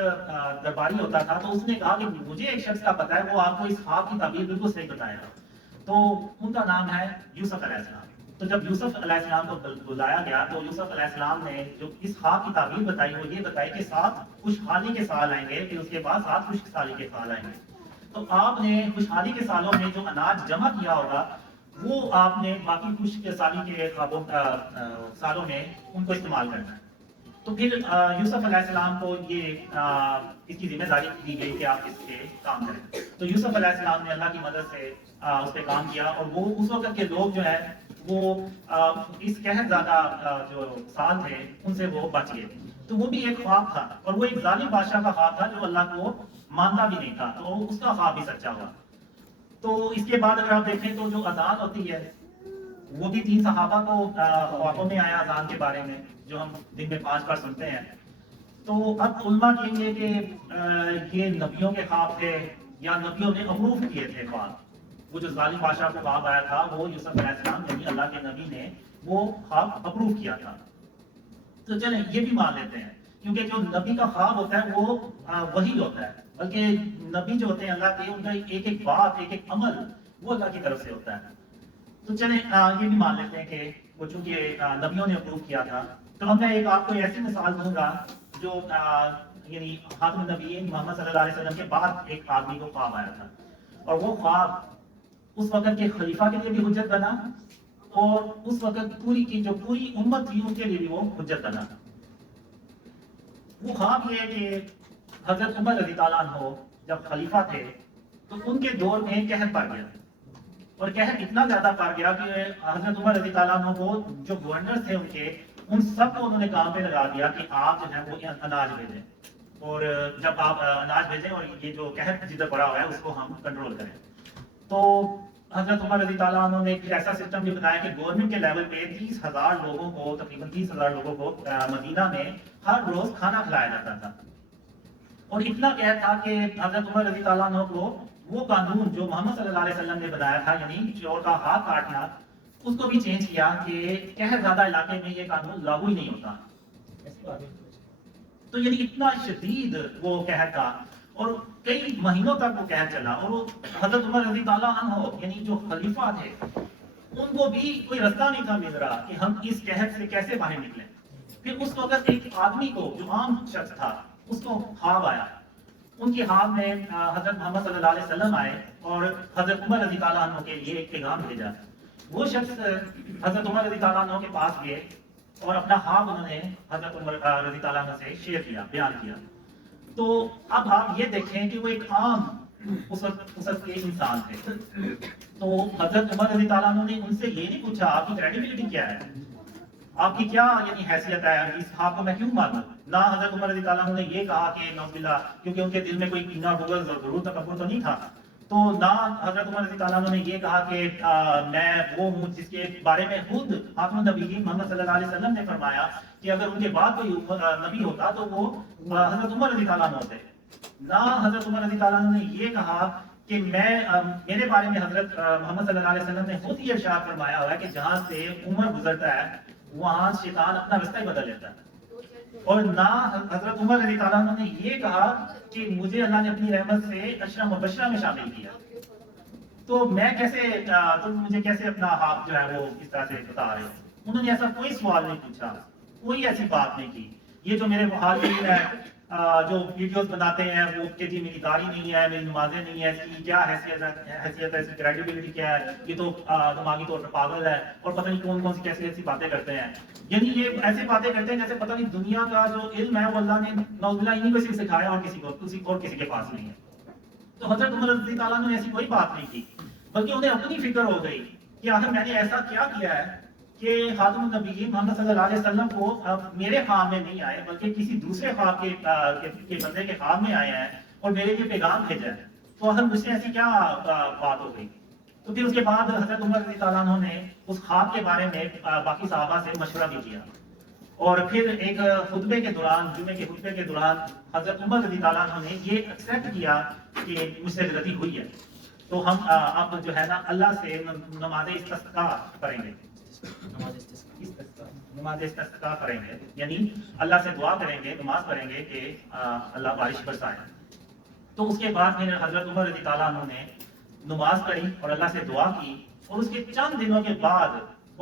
درباری ہوتا تھا، تو اس نے کہا کہ مجھے ایک شخص کا پتہ ہے وہ آپ کو اس خواب کی تعبیر بالکل صحیح بتائے گا، تو ان کا نام ہے یوسف علیہ السلام۔ تو جب یوسف علیہ السلام کو بلایا گیا تو یوسف علیہ السلام نے جو اس خواب کی تعبیر بتائی وہ یہ بتائی کہ 7 خوشحالی کے سال آئیں گے، پھر اس کے بعد 7 خشک سالی کے سال آئیں گے۔ تو آپ نے خوشحالی کے سالوں میں جو اناج جمع کیا ہوگا وہ آپ نے باقی خشک سالی کے سالوں میں ان کو استعمال کرنا ہے۔ تو پھر یوسف علیہ السلام کو یہ اس کی ذمہ داری دی گئی کہ آپ اس پہ کام کریں۔ تو یوسف علیہ السلام نے اللہ کی مدد سے اس پہ کام کیا، اور وہ اس وقت کے لوگ جو ہے وہ اس قحط زیادہ جو سال تھے ان سے وہ بچ گئے۔ تو وہ بھی ایک خواب تھا، اور وہ ایک ظالم بادشاہ کا خواب تھا جو اللہ کو مانتا بھی نہیں تھا، تو اس کا خواب بھی سچا ہوا۔ تو اس کے بعد اگر آپ دیکھیں تو جو اذان ہوتی ہے وہ بھی 3 صحابہ کو خوابوں میں آیا اذان کے بارے میں، جو ہم دن میں 5 بار سنتے ہیں۔ تو اب علماء کہیں گے کہ یہ نبیوں کے خواب تھے یا نبیوں نے اپروو کیے تھے خواب۔ وہ جو ظالم بادشاہ کو خواب آیا تھا وہ یوسف علیہ السلام یعنی اللہ کے نبی نے وہ خواب اپروو کیا تھا۔ تو چلیں یہ بھی مان لیتے ہیں، کیونکہ جو نبی کا خواب ہوتا ہے وہ وہی ہوتا ہے، بلکہ نبی جو ہوتے ہیں اللہ کے، ان کا ایک ایک بات ایک ایک عمل وہ اللہ کی طرف سے ہوتا ہے۔ تو چلیں یہ بھی مان لیتے ہیں کہ وہ چونکہ نبیوں نے اپروو کیا تھا۔ تو اب میں ایک آپ کو ایسی مثال دوں گا جو یعنی خاتم النبیین محمد صلی اللہ علیہ وسلم کے بعد ایک آدمی کو خواب آیا تھا، اور وہ خواب اس وقت کے خلیفہ کے لیے بھی حجت بنا، اور اس وقت پوری کی جو پوری امت تھی ان کے لیے بھی وہ حجت بنا۔ وہ خواب یہ ہے کہ حضرت عمر رضی اللہ عنہ جب خلیفہ تھے تو ان کے دور میں قحط پڑ گیا، اور قحط اتنا زیادہ پڑ گیا کہ حضرت عمر رضی اللہ عنہ کو جو گورنر تھے ان سب کو انہوں نے کام پہ لگا دیا کہ آپ جو ہے وہ اناج بھیجیں، اور جب آپ اناج بھیجیں اور یہ جو قحط جدھر پڑا ہوا ہے اس کو ہم کنٹرول کریں۔ تو حضرت عمر رضی اللہ عنہ نے ایک ایسا سسٹم بھی بنایا کہ گورنمنٹ کے لیول پہ 30,000 لوگوں کو، تقریباً 30,000 لوگوں کو مدینہ میں ہر روز کھانا کھلایا جاتا تھا۔ اور اتنا قحط تھا کہ حضرت عمر رضی اللہ عنہ کو وہ قانون جو محمد صلی اللہ علیہ وسلم نے بنایا تھا، یعنی چور کا ہاتھ کاٹنا، اس کو بھی چینج کیا کہ قحط زیادہ علاقے میں یہ قانون لاگو ہی نہیں ہوتا۔ تو یعنی اتنا شدید وہ قحط تھا، اور کئی مہینوں تک وہ قحط چلا، اور وہ حضرت عمر رضی اللہ عنہ یعنی جو خلیفہ تھے ان کو بھی کوئی رستہ نہیں تھا مل رہا کہ ہم اس قحط سے کیسے باہر نکلیں۔ پھر اس وقت ایک آدمی کو جو عام شخص تھا اس کو خواب آیا، ان کی خواب میں حضرت محمد صلی اللہ علیہ وسلم آئے اور حضرت عمر رضی اللہ عنہ کے لیے ایک پیغام بھیجا۔ وہ شخص حضرت عمر رضی اللہ عنہ کے پاس گئے اور اپنا خواب انہوں نے حضرت عمر رضی اللہ عنہ سے شیئر کیا، بیان کیا۔ تو اب آپ یہ دیکھیں کہ وہ ایک عام اس وقت کے انسان تھے۔ تو حضرت عمر رضی اللہ عنہ نے ان سے یہ نہیں پوچھا آپ کی کریڈیبلٹی کیا ہے، آپ کی کیا یعنی حیثیت ہے، اس خواب کو میں کیوں مانوں۔ نہ حضرت عمر رضی اللہ عنہ نے یہ کہا کہ نعوذ باللہ، کیونکہ ان کے دل میں کوئی کینہ بغض اور غرور تکبر تو نہیں تھا، تو نہ حضرت عمر رضی اللہ عنہ نے یہ کہا کہ میں وہ ہوں جس کے بارے میں خود خاتم النبیین محمد صلی اللہ علیہ وسلم نے فرمایا کہ اگر ان کے بعد کوئی نبی ہوتا تو وہ حضرت عمر رضی اللہ عنہ ہوتے۔ نہ حضرت عمر رضی اللہ عنہ نے یہ کہا کہ میرے بارے میں حضرت محمد صلی اللہ علیہ وسلم نے خود یہ ارشاد فرمایا ہوا ہے کہ جہاں سے عمر گزرتا ہے وہاں شیطان اپنا رستہ ہی بدل لیتا ہے۔ اور نہ حضرت عمر رضی اللہ عنہ نے یہ کہا کہ مجھے اللہ نے اپنی رحمت سے عشرہ مبشرہ میں شامل کیا، تو میں کیسے تم مجھے کیسے اپنا خواب جو ہے وہ اس طرح سے بتا رہے ہو۔ انہوں نے ایسا کوئی سوال نہیں پوچھا، کوئی ایسی بات نہیں کی۔ یہ جو میرے مخالفین ہیں جو ویڈیوز بناتے ہیں وہ کہ جی میری داڑھی نہیں ہے، میری نمازیں نہیں ہے، اس کی کیا حیثیت ہے، اس کی کریڈیبلٹی کیا ہے، یہ تو دماغی طور پر پاگل ہے، اور پتہ نہیں کون کون سی کیسی ایسی باتیں کرتے ہیں۔ یعنی یہ ایسی باتیں کرتے ہیں جیسے پتہ نہیں دنیا کا جو علم ہے وہ اللہ نے نعوذ باللہ انہیں کو صرف سکھایا اور کسی کے پاس نہیں ہے۔ تو حضرت عمر رضی اللہ عنہ نے ایسی کوئی بات نہیں کی، بلکہ انہیں اپنی فکر ہو گئی کہ آخر میں نے ایسا کیا کیا ہے کہ خاتم النبیین محمد صلی اللہ علیہ وسلم کو میرے خواب میں نہیں آئے بلکہ کسی دوسرے خواب کے بندے کے خواب میں آئے ہیں اور میرے لیے پیغام بھیجا ہے، تو آخر مجھ سے ایسی کیا بات ہو گئی۔ تو پھر اس کے بعد حضرت عمر رضی اللہ عنہ نے اس خواب کے بارے میں باقی صحابہ سے مشورہ بھی کیا، اور پھر ایک خطبے کے دوران، جمعے کے خطبے کے دوران حضرت عمر رضی اللہ عنہ نے یہ ایکسیپٹ کیا کہ مجھ سے غلطی ہوئی ہے، تو ہم اب جو ہے نا اللہ سے نماز استسقاء کریں گے، نماز استسقاء کریں گے، یعنی اللہ سے دعا کریں گے، نماز پڑھیں گے کہ اللہ بارش برسائے۔ تو اس کے بعد پھر حضرت عمر رضی اللہ عنہ نے نماز پڑھی اور اللہ سے دعا کی، اور اس کے چند دنوں کے بعد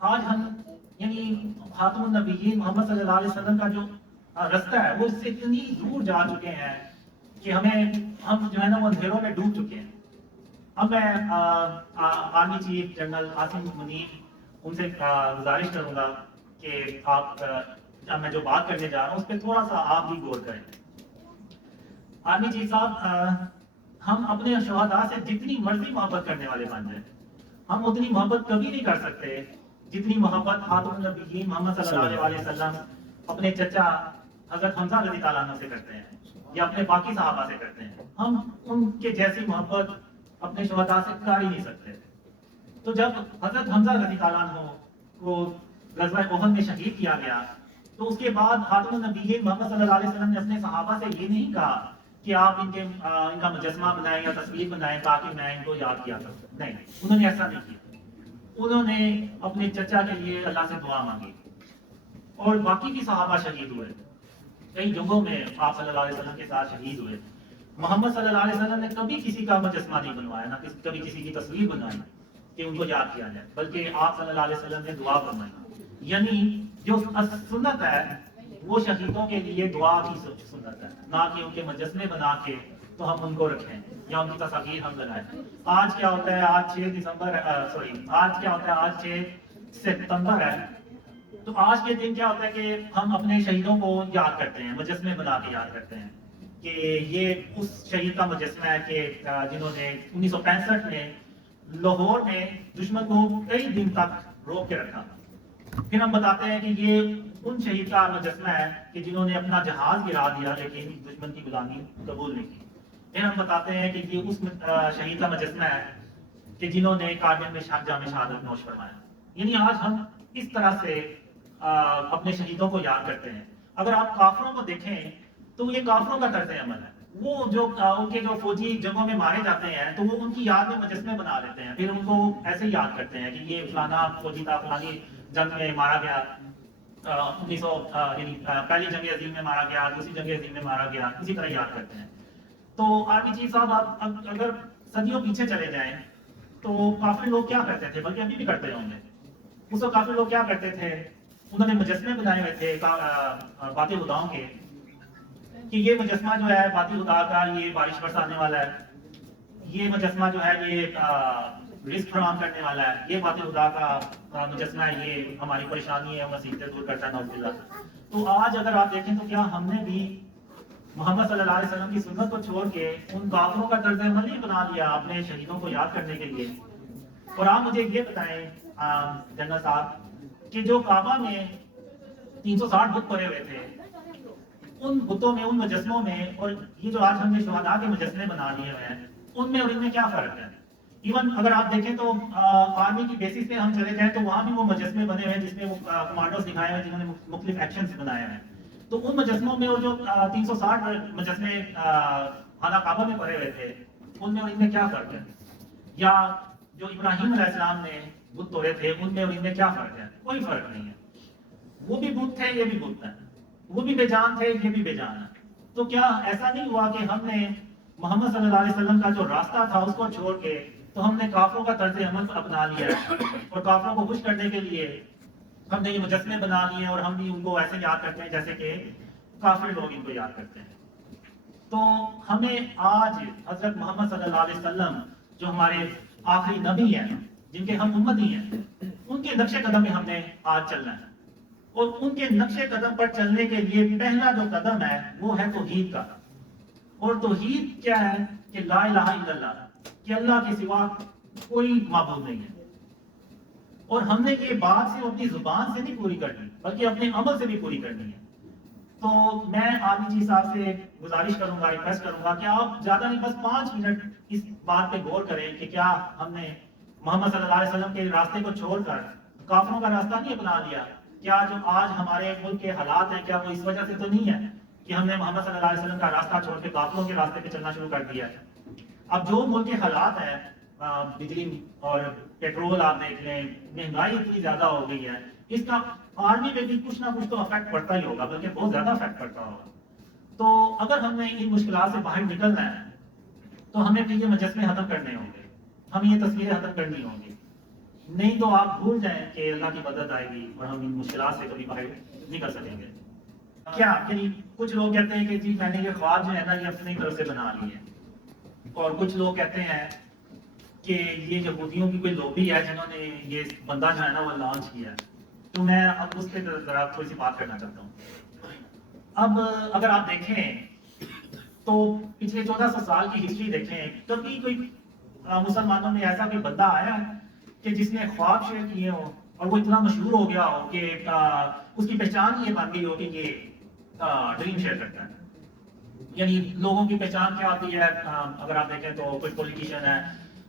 آج ہم یعنی خاتم النبیین محمد صلی اللہ علیہ وسلم کا جو رستہ ہے وہ اس سے اتنی دور جا چکے ہیں کہ ہم جو ہے نا وہ اندھیروں میں ڈوب چکے ہیں. اب میں آرمی چیف جنرل عاصم منیب ان سے گزارش کروں گا کہ آپ میں جو بات کرنے جا رہا ہوں اس پہ تھوڑا سا آپ بھی غور کریں. آرمی چیف صاحب، ہم اپنے شہداء سے جتنی مرضی محبت کرنے والے بن جائیں، ہم اتنی محبت کبھی نہیں کر سکتے جتنی محبت خاتم النبیین محمد صلی اللہ علیہ وسلم اپنے چچا حضرت حمزہ رضی اللہ عنہ سے کرتے ہیں یا اپنے باقی صحابہ سے کرتے ہیں. ہم ان کے جیسی محبت اپنے شہداء سے کر ہی نہیں سکتے. تو جب حضرت حمزہ رضی اللہ عنہ کو غزوہ احد میں شہید کیا گیا تو اس کے بعد خاتم النبیین محمد صلی اللہ علیہ وسلم نے اپنے صحابہ سے یہ نہیں کہا کہ آپ ان کا مجسمہ بنائیں یا تصویر بنائیں تاکہ میں ان کو یاد کیا کر سکوں. نہیں، انہوں نے ایسا نہیں کیا. انہوں نے اپنے چچا کے لیے اللہ سے دعا مانگی اور باقی بھی صحابہ شہید ہوئے. کئی جنگوں میں آپ صلی اللہ علیہ وسلم کے ساتھ شہید ہوئے. محمد صلی اللہ علیہ وسلم نے کبھی کسی کا مجسمہ نہیں بنوایا، نہ کبھی کسی کی تصویر بنوائی کہ ان کو یاد کیا جائے، بلکہ آپ صلی اللہ علیہ وسلم نے دعا فرمائی. یعنی جو سنت ہے وہ شہیدوں کے لیے دعا کی سنت ہے، نہ کہ ان کے مجسمے بنا کے تو ہم ان کو رکھیں یا ان کی تصاویر ہم لگائیں. آج کیا ہوتا ہے، آج 6 ستمبر ہے. تو آج کے دن کیا ہوتا ہے کہ ہم اپنے شہیدوں کو یاد کرتے ہیں، مجسمے بنا کے یاد کرتے ہیں کہ یہ اس شہید کا مجسمہ ہے کہ جنہوں نے 1965 میں لاہور میں دشمن کو کئی دن تک روک کے رکھا. پھر ہم بتاتے ہیں کہ یہ ان شہید کا مجسمہ ہے کہ جنہوں نے اپنا جہاز گرا دیا لیکن دشمن کی غلامی قبول نہیں کی. پھر ہم بتاتے ہیں کہ یہ اس شہید کا مجسمہ ہے کہ جنہوں نے کارگل میں جام شہادت نوش فرمایا. یعنی آج ہم اس طرح سے اپنے شہیدوں کو یاد کرتے ہیں. اگر آپ کافروں کو دیکھیں تو یہ کافروں کا طرز عمل ہے. وہ جو ان کے جو فوجی جنگوں میں مارے جاتے ہیں تو وہ ان کی یاد میں مجسمے بنا لیتے ہیں، پھر ان کو ایسے یاد کرتے ہیں کہ یہ فلانا فوجی تھا، فلانی جنگ میں مارا گیا، 1900 یعنی پہلی جنگ عظیم میں مارا گیا، دوسری جنگ عظیم میں مارا گیا، اسی طرح یاد کرتے ہیں. تو آرمی چیف صاحب، آپ اگر صدیوں پیچھے چلے جائیں تو کافی لوگ کیا کرتے تھے، بلکہ ابھی بھی کرتے ہوں گے. اس وقت کافی لوگ کیا کرتے تھے، انہوں نے مجسمے بنائے ہوئے تھے باطل خداؤں کے کہ یہ مجسمہ جو ہے باطل خدا کا یہ بارش برسانے والا ہے، یہ مجسمہ جو ہے یہ رزق فراہم کرنے والا ہے، یہ باطل خدا کا مجسمہ ہے، یہ ہماری پریشانی ہے مصیبتیں دور کرتا ہے نعوذ باللہ. تو آج اگر آپ دیکھیں تو کیا ہم نے بھی محمد صلی اللہ علیہ وسلم کی سنت کو چھوڑ کے ان کافروں کا طرز عمل ہی بنا لیا اپنے شہیدوں کو یاد کرنے کے لیے؟ اور آپ مجھے یہ بتائیں جنرل صاحب کہ جو کعبہ میں 360 بت پڑے ہوئے تھے، ان بتوں میں، ان مجسموں میں، اور یہ جو آج ہم نے شہداء کے مجسمے بنا لیے ہوئے ہیں، ان میں اور ان میں کیا فرق ہے؟ ایون اگر آپ دیکھیں تو آرمی کی بیسس پہ ہم چلے جائیں تو وہاں بھی وہ مجسمے بنے ہوئے ہیں جس میں وہ کمانڈوز دکھائے ہوئے ہیں جنہوں نے مختلف ایکشنز بنائے ہیں. تو ان مجسموں میں اور جو 360 مجسمے خانہ کعبہ میں پڑے ہوئے تھے، ان میں اور ان میں کیا فرق ہے؟ یا جو ابراہیم علیہ السلام نے بت توڑے تھے، ان میں اور ان میں کیا فرق ہے؟ کوئی فرق نہیں ہے. وہ بھی بت تھے، یہ بھی بت ہیں، وہ بھی بے جان تھے، یہ بھی بے جان ہیں. تو کیا ایسا نہیں ہوا کہ ہم نے محمد صلی اللہ علیہ وسلم کا جو راستہ تھا اس کو چھوڑ کے تو ہم نے کافروں کا طرز عمل اپنا لیا ہے اور کافروں کو خوش کرنے کے لیے ہم نے یہ مجسمے بنا لیے اور ہم بھی ان کو ایسے یاد کرتے ہیں جیسے کہ کافر لوگ ان کو یاد کرتے ہیں؟ تو ہمیں آج حضرت محمد صلی اللہ علیہ وسلم جو ہمارے آخری نبی ہیں، جن کے ہم امتی ہیں، ان کے نقش قدم میں ہم نے آج چلنا ہے. اور ان کے نقش قدم پر چلنے کے لیے پہلا جو قدم ہے وہ ہے توحید کا. اور توحید کیا ہے؟ کہ لا الہ الا اللہ، کہ اللہ کے سوا کوئی معبود نہیں ہے. اور ہم نے یہ بات صرف اپنی زبان سے نہیں پوری کرنی بلکہ اپنے عمل سے بھی پوری کرنی ہے. تو میں آرمی چیف صاحب سے گزارش کروں گا، ریکویسٹ کروں گا کہ آپ زیادہ نہیں، بس 5 منٹ اس بات پہ غور کریں کہ کیا ہم نے محمد صلی اللہ علیہ وسلم کے راستے کو چھوڑ کر کافروں کا راستہ نہیں اپنا لیا؟ کیا جو آج ہمارے ملک کے حالات ہیں کیا وہ اس وجہ سے تو نہیں ہے کہ ہم نے محمد صلی اللہ علیہ وسلم کا راستہ چھوڑ کے کافروں کے راستے پہ چلنا شروع کر دیا ہے؟ اب جو ملک کے حالات ہیں، بجلی اور پیٹرول آپ دیکھ لیں، مہنگائی اتنی زیادہ ہو گئی ہے، اس کا آرمی پہ بھی کچھ نہ کچھ تو افیکٹ پڑتا ہی ہوگا، بلکہ بہت زیادہ افیکٹ پڑتا ہوگا. تو اگر ہم نے ان مشکلات سے باہر نکلنا ہے تو ہمیں پھر یہ مجسمے ختم کرنے ہوں گے، ہمیں یہ تصویریں ختم کرنی ہوں گی. نہیں تو آپ بھول جائیں کہ اللہ کی مدد آئے گی اور ہم ان مشکلات سے کبھی باہر نکل سکیں گے. کیا یعنی کچھ لوگ کہتے ہیں کہ جی میں نے یہ خواب جو ہے نا یہ اپنی طرف سے بنا لی ہے, اور کچھ لوگ کہتے ہیں کہ یہ یہودیوں کی کوئی لوبی ہے جنہوں نے یہ بندہ جو ہے نا وہ لانچ کیا ہے. تو میں اب اس پہ ذرا تھوڑی سی بات کرنا چاہتا ہوں. اب اگر آپ دیکھیں تو پچھلے 1400 سال کی ہسٹری دیکھیں, کبھی کوئی مسلمانوں میں ایسا کوئی بندہ آیا کہ جس نے خواب شیئر کیے ہوں اور وہ اتنا مشہور ہو گیا ہو کہ اس کی پہچان یہ بن گئی ہو کہ یہ ڈریم شیئر کرتا ہے. یعنی لوگوں کی پہچان کیا ہوتی ہے, اگر آپ دیکھیں تو کوئی پولیٹیشین ہے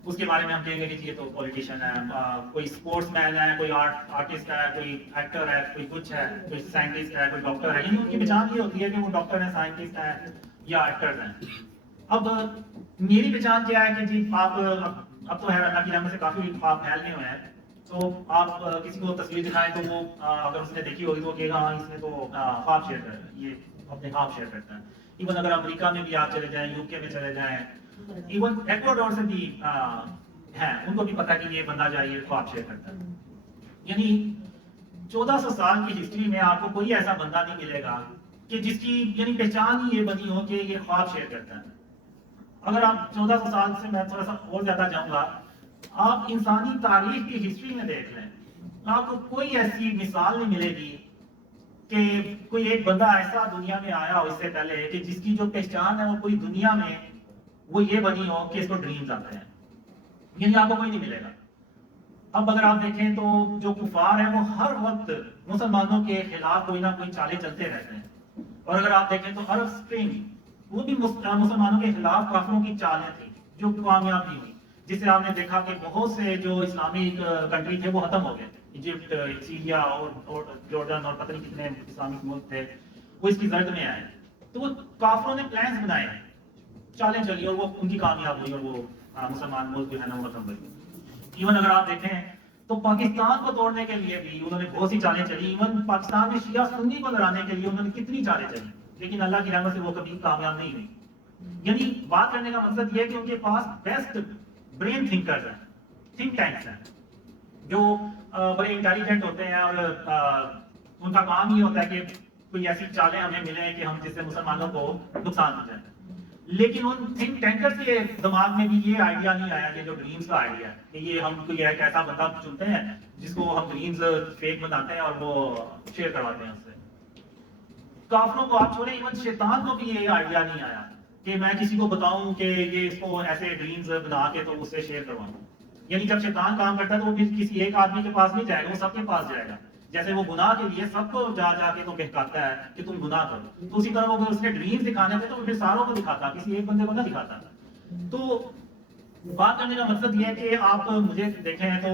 اس کے بارے میں ہم کہیں گے کہ یہ تو پولیٹیشین ہے, کوئی اسپورٹس مین ہے, کوئی آرٹسٹ ہے, کوئی ایکٹر ہے, کوئی کچھ ہے, کوئی سائنٹسٹ ہے, کوئی ڈاکٹر ہے. یعنی ان کی پہچان یہ ہوتی ہے کہ وہ ڈاکٹر ہیں, سائنٹسٹ ہیں یا ایکٹرز ہیں. اب میری پہچان کیا ہے کہ جی آپ اب تو ہے اللہ کی رحمت سے کافی خواب پھیل گئے ہوئے ہیں, تو آپ کسی کو تصویر دکھائیں تو وہ اگر اس نے دیکھی ہوگی تو وہ کہے گا ہاں اس نے تو خواب شیئر کر یہ اپنے خواب شیئر کرتا ہے. ایون اگر امریکہ میں بھی آپ چلے جائیں, یو کے میں چلے جائیں, ایون ایکواڈور سے بھی ہیں, ان کو بھی پتا کہ یہ بندہ جو ہے یہ خواب شیئر کرتا ہے. یعنی 1400 سال کی ہسٹری میں آپ کو کوئی ایسا بندہ نہیں ملے گا کہ جس کی یعنی پہچان ہی یہ بنی ہو کہ یہ خواب شیئر کرتا ہے. اگر آپ 1400 سال سے میں تھوڑا سا اور زیادہ جاؤں گا, آپ انسانی تاریخ کی ہسٹری میں دیکھ لیں, آپ کو کوئی ایسی مثال نہیں ملے گی کہ کوئی ایک بندہ ایسا دنیا میں آیا ہو اس سے پہلے کہ جس کی جو پہچان ہے وہ پوری دنیا میں وہ یہ بنی ہو کہ اس کو ڈریمز آتے ہیں. یعنی آپ کو کوئی نہیں ملے گا. اب اگر آپ دیکھیں تو جو کفار ہیں وہ ہر وقت مسلمانوں کے خلاف کوئی نہ کوئی چالیں چلتے رہتے ہیں, اور اگر آپ دیکھیں تو عرب سپرنگ وہ بھی مسلمانوں کے خلاف کافروں کی چالیں تھیں جو کامیاب نہیں ہوئی, جس سے آپ نے دیکھا کہ بہت سے جو اسلامک کنٹری تھے وہ ختم ہو گئے. ایجپٹ, سیریا اور جارڈن اور پتہ نہیں کتنے اسلامک ملک تھے وہ اس کی زرد میں آئے. تو وہ کافروں نے پلانز بنائے, چالیں چلی اور وہ ان کی کامیاب ہوئی اور وہ مسلمان ملک جو ہے نا وہ ختم ہوئی. ایون اگر آپ دیکھیں تو پاکستان کو توڑنے کے لیے بھی انہوں نے بہت سی چالیں چلی. ایون پاکستان میں شیعہ سنی کو لڑانے کے لیے انہوں نے کتنی چالیں چلی, لیکن اللہ کی رحمت سے وہ کبھی کامیاب نہیں ہوئی. یعنی بات کرنے کا مقصد یہ ہے کہ ان کے پاس بیسٹ برین تھنکرز ہیں, تھنک ٹینکس ہیں جو بڑے انٹیلیجنٹ ہوتے ہیں, اور ان کا کام یہ ہوتا ہے کہ کوئی ایسی چالیں ہمیں ملیں کہ ہم جس سے مسلمانوں کو نقصان ہو جائے. لیکن ان تھنک ٹینکرز کے دماغ میں بھی یہ آئیڈیا نہیں آیا کہ جو ڈریمز کا آئیڈیا ہے کہ یہ ہم کوئی ایک ایسا بندہ چنتے ہیں جس کو ہم ڈریمز فیک بناتے ہیں اور وہ شیئر کرواتے ہیں اس سے. کافروں کو آپ چھوڑیں, ایون شیطان کو بھی یہ آئیڈیا نہیں آیا کہ میں کسی کو بتاؤں کہ یہ اس کو ایسے ڈریمز بنا کے تو اس سے شیئر کرواؤں. یعنی جب شیطان کام کرتا ہے تو وہ کسی ایک آدمی کے پاس نہیں جائے گا, وہ سب کے پاس جائے گا. جیسے وہ گناہ کے لیے سب کو جا جا کے تو بہکاتا ہے کہ تم گناہ کرو, تو اسی طرح وہ اگر اس نے ڈریمز دکھانے تھے تو پھر ساروں کو دکھاتا, کسی ایک بندے کو نہ دکھاتا. تو بات کرنے کا مقصد یہ ہے کہ آپ مجھے دیکھیں تو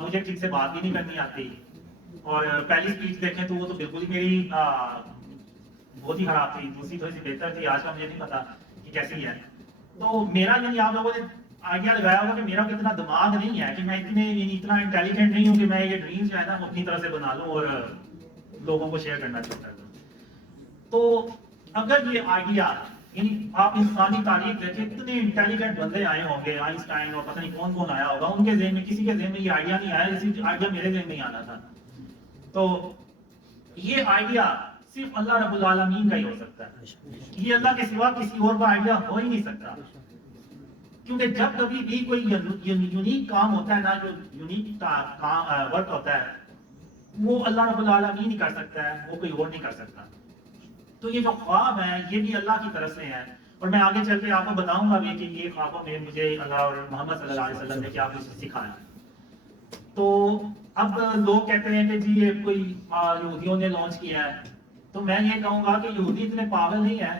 مجھے ٹھیک سے بات بھی نہیں کرنی آتی, اور پہلی اسپیچ دیکھیں تو وہ تو بالکل ہی میری بہت ہی خراب تھی, دوسری تھوڑی سی بہتر تھی, آج کا مجھے نہیں پتا کہ کیسی ہے. تو میرا یعنی آپ لوگوں نے آئیڈیا لگایا ہوگا کہ میرا اتنا دماغ نہیں ہے کہ میں اتنا انٹیلیجنٹ نہیں ہوں کہ میں یہ ڈریمز جو ہے نا اپنی طرح سے بنا لوں اور لوگوں کو شیئر کرنا چاہتا ہوں. تو اگر یہ آئیڈیا یعنی آپ انسانی تاریخ دیکھیں اتنے انٹیلیجنٹ بندے آئے ہوں گے, آئنسٹائن اور پتہ نہیں کون کون آیا ہوگا, ان کے ذہن میں کسی کے ذہن میں یہ آئیڈیا نہیں آیا جیسے آئیڈیا میرے ذہن میں ہی آنا تھا. تو یہ آئیڈیا صرف اللہ رب العالمین کا ہی ہو سکتا ہے, یہ اللہ کے سوا کسی اور کا آئیڈیا ہو ہی نہیں سکتا. کیونکہ جب کبھی بھی کوئی یونیک کام ہوتا ہے نا, جو یونیک ورک ہوتا ہے وہ اللہ رب العالمین ہی کر سکتا ہے, وہ کوئی اور نہیں کر سکتا. تو یہ جو خواب ہیں یہ بھی اللہ کی طرف سے ہیں, اور میں آگے چل کے آپ کو بتاؤں گا بھی کہ یہ خوابوں میں مجھے اللہ اور محمد صلی اللہ علیہ وسلم نے کیا کچھ سکھایا. تو اب لوگ کہتے ہیں کہ جی یہ کوئی یہودیوں نے لانچ کیا ہے, تو میں یہ کہوں گا کہ یہودی اتنے پاگل نہیں ہے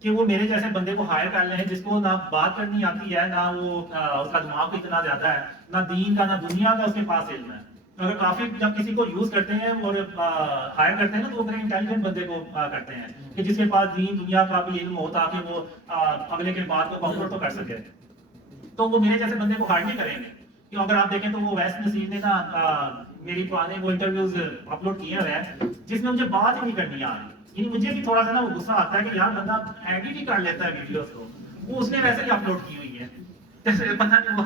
کہ وہ میرے جیسے بندے کو ہائر کر لیں جس کو نہ بات کرنی آتی ہے, نہ وہ اس کا دماغ اتنا زیادہ ہے, نہ دین کا نہ دنیا کا اس کے پاس علم ہے. اگر کافی جب کسی کو یوز کرتے ہیں اور ہائر کرتے ہیں نا تو وہ انٹیلیجنٹ بندے کو کرتے ہیں کہ جس کے پاس دین دنیا کا بھی علم ہو تاکہ وہ اگلے کے بات کو کمفرٹ تو کر سکے. تو وہ میرے جیسے بندے کو ہائر نہیں کریں گے. کہ اگر آپ دیکھیں تو وہ ویسٹ نصیر نے نا میری پرانے وہ انٹرویوز اپلوڈ کیے ہوئے ہیں جس میں مجھے بات ہی نہیں کرنی آ رہی. یعنی مجھے بھی تھوڑا سا نا وہ غصہ آتا ہے کہ یار بندہ ایڈٹ ہی کر لیتا ہے ویڈیوز کو, وہ اس نے ویسے ہی اپلوڈ کی ہوئی ہے جیسے پتہ نہیں وہ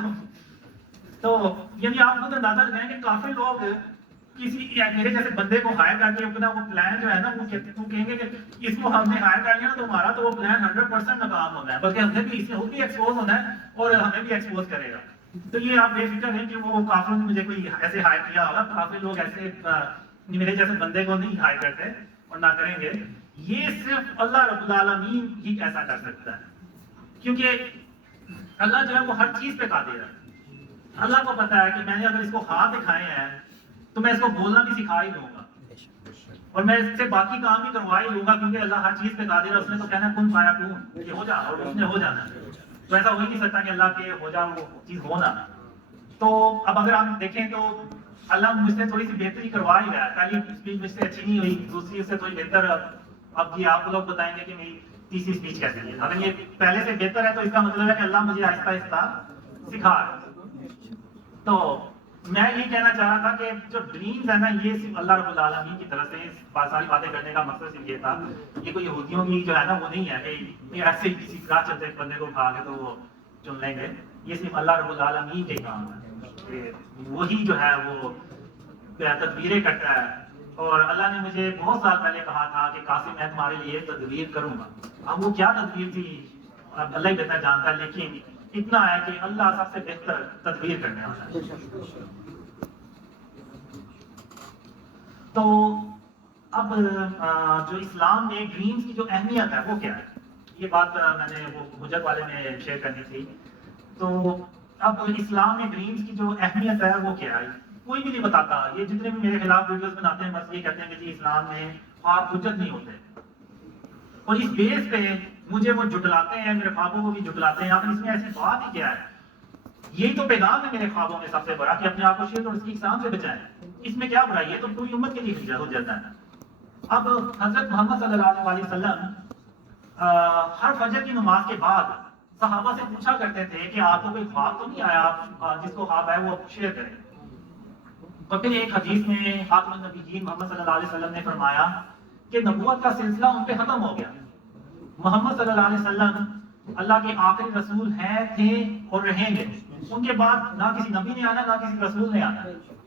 تو یعنی آپ خود اندازہ لگائیں کہ کافی لوگ کسی میرے جیسے بندے کو ہائر کر کے اپنا وہ پلان جو ہے نا وہ کہیں گے کہ اس کو ہم نے ہائر کر لیا نا تو ہمارا تو وہ پلان 100% ناکام ہونا ہے، بلکہ ہمیں بھی اس سے خود بھی ایکسپوز ہونا ہے اور ہمیں بھی ایکسپوز کرے گا۔ تو یہ آپ بے فکر ہیں کہ وہ کافروں نے مجھے کوئی ایسے ہائر کیا ہوگا، کافی لوگ ایسے میرے جیسے بندے کو نہیں ہائر کرتے اور نہ کریں گے۔ یہ صرف اللہ رب العالمین ہی ایسا کر سکتا ہے، کیونکہ اللہ جو ہے وہ ہر چیز پہ قادر ہے۔ اللہ کو پتا ہے کہ میں نے اگر اس کو ہاتھ دکھائے ہیں تو میں اس کو بولنا بھی سکھا ہی دوں گا اور میں اس سے باقی کام بھی کروا ہی لوں گا، کیونکہ اللہ ہر چیز پہ قادر ہے۔ اس نے تو کہنا کن فایا کون، یہ ہو جا، اور اس نے ہو جانا ہے۔ تو ایسا ہو ہی نہیں سکتا کہ اللہ کے ہو جا وہ چیز ہونا۔ تو اب اگر آپ دیکھیں تو اللہ مجھ سے تھوڑی سی بہتری کروا ہی رہا ہے۔ پہلی اسپیچ مجھ سے اچھی نہیں ہوئی، دوسری اس سے تھوڑی بہتر۔ اب یہ آپ لوگ بتائیں گے کہ میری تیسری اسپیچ کیسی ہے۔ اگر یہ پہلے سے بہتر ہے تو اس کا مطلب ہے کہ اللہ مجھے آہستہ آہستہ سکھا رہا ہے۔ تو میں یہ کہنا چاہ رہا تھا کہ جو ڈریمز ہے نا، یہ صرف اللہ رب العالمین کی طرف سے ساری باتیں کرنے کا مقصد صرف یہ تھا۔ یہ کوئی یہودیوں کی جو ہے نا وہ نہیں ہے کہ یہ ایسے ہی کسی راہ چلتے بندے کو اٹھا کے تو وہ چن لیں گے۔ یہ صرف اللہ رب العالمین کے کام ہے کہ وہی جو ہے وہ تدبیریں کرتا ہے۔ اور اللہ نے مجھے بہت سال پہلے کہا تھا کہ قاسم میں تمہارے لیے تدبیر کروں گا۔ اب وہ کیا تدبیر تھی اب اللہ ہی بہتر جانتا ہے، لیکن اتنا ہے کہ اللہ سب سے بہتر تدبیر کرنے والا ہے۔ تو اب جو اسلام میں ڈریمز کی جو اہمیت ہے وہ کیا ہے، یہ بات میں نے وہ حجت والے میں شیئر کرنی تھی۔ تو اب اسلام میں ڈریمز کی جو اہمیت ہے وہ کیا ہے، کوئی بھی نہیں بتاتا۔ یہ جتنے بھی میرے خلاف ویڈیوز بناتے ہیں بس یہ کہتے ہیں کہ جی اسلام میں خواب حجت نہیں ہوتے، اور اس بیس پہ مجھے وہ جھٹلاتے ہیں، میرے خوابوں کو بھی جھٹلاتے ہیں۔ آخر اس میں ایسی بات ہی کیا ہے؟ یہی تو پیغام ہے میرے خوابوں میں سب سے بڑا کہ اپنے آپ کو شرک اور اس کی اقسام سے بچائیں۔ اس میں کیا برائی ہے؟ تو پوری امت کے لیے ہو جاتا ہے۔ اب حضرت محمد صلی اللہ علیہ وسلم ہر فجر کی نماز کے بعد صحابہ سے پوچھا کرتے تھے کہ آپ کو کوئی خواب تو نہیں آیا، آپ جس کو خواب آئے وہ شیئر کریں۔ اور پھر ایک حدیث میں خاتم النبیین محمد صلی اللہ علیہ وسلم نے فرمایا کہ نبوت کا سلسلہ ان پہ ختم ہو گیا۔ محمد صلی اللہ علیہ وسلم اللہ کے آخری رسول ہیں، تھے اور رہیں گے۔ ان کے بعد نہ کسی نبی نے آنا نہ کسی رسول نے آنا،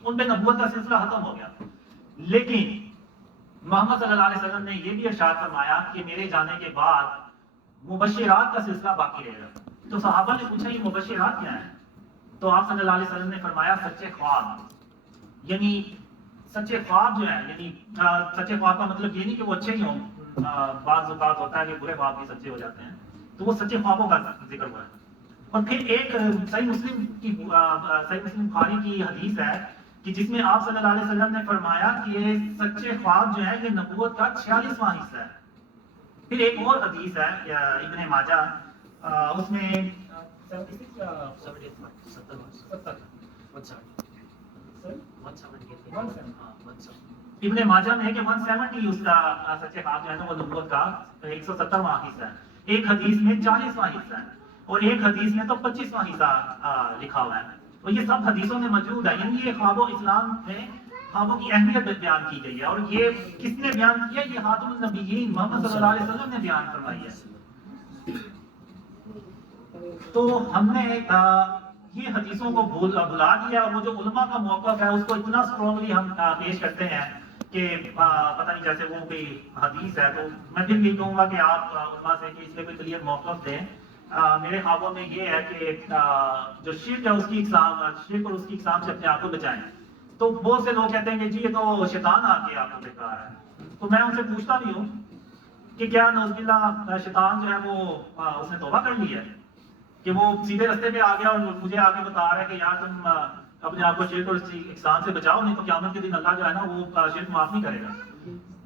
ان پہ نبوت کا سلسلہ ختم ہو گیا۔ لیکن محمد صلی اللہ علیہ وسلم نے یہ بھی ارشاد فرمایا کہ میرے جانے کے بعد مبشرات کا سلسلہ باقی رہے گا۔ تو صحابہ نے پوچھا یہ مبشرات کیا ہیں؟ تو آپ صلی اللہ علیہ وسلم نے فرمایا سچے خواب۔ یعنی سچے خواب جو ہیں، یعنی سچے خواب کا مطلب یہ نہیں کہ وہ اچھے ہی ہوں، بعض اوقات ہوتا ہے کہ برے خواب بھی سچے ہو جاتے ہیں، تو وہ سچے خوابوں کا ذکر ہوا ہے۔ اور پھر ایک صحیح مسلم بخاری کی حدیث ہے کہ جس میں آپ صلی اللہ علیہ وسلم نے فرمایا کہ سچے خواب جو ہے یہ نبوت کا 46واں حصہ ہے۔ پھر ایک اور حدیث ہے ابن ماجہ، اس میں ابن ماجہ میں ہے کہ 170 اس کا سچے خواب جو ہے نا وہ نبوت کا 170واں حصہ ہے۔ ایک حدیث میں 40واں حصہ ہے، اور ایک حدیث میں تو 25واں حصہ لکھا ہوا ہے۔ اور یہ سب حدیثوں میں موجود ہے۔ یعنی یہ خواب و اسلام میں خوابوں کی اہمیت بیان کی گئی ہے، اور یہ کس نے بیان کیا؟ یہ خاتم النبیین محمد صلی اللہ علیہ وسلم نے بیان فرمائی ہے۔ تو ہم نے یہ حدیثوں کو بھلا دیا، اور وہ جو علماء کا موقف ہے اس کو اتنا اسٹرانگلی ہم پیش کرتے ہیں کہ پتہ نہیں جیسے وہ کوئی حدیث ہے۔ تو میں پھر یہ کہوں گا کہ آپ علماء سے کہ اس میں کوئی کلیئر موقف دیں۔ میرے خوابوں میں یہ ہے کہ جو شرک ہے اس کی اقسام، شرک اور اس کی اقسام سے اپنے آپ کو بچائیں۔ تو بہت سے لوگ کہتے ہیں کہ جی یہ تو شیطان آ کے آپ کو بیکار ہے۔ تو میں ان سے پوچھتا بھی ہوں کہ کیا نعوذ باللہ شیطان جو ہے وہ اس نے توبہ کر لی ہے کہ وہ سیدھے رستے پہ آ گیا اور مجھے آ کے بتا رہا ہے کہ یار تم اپنے آپ کو شرک اور اس کی اقسام سے بچاؤ، نہیں تو قیامت کے دن اللہ جو ہے نا وہ شرک معاف نہیں کرے گا۔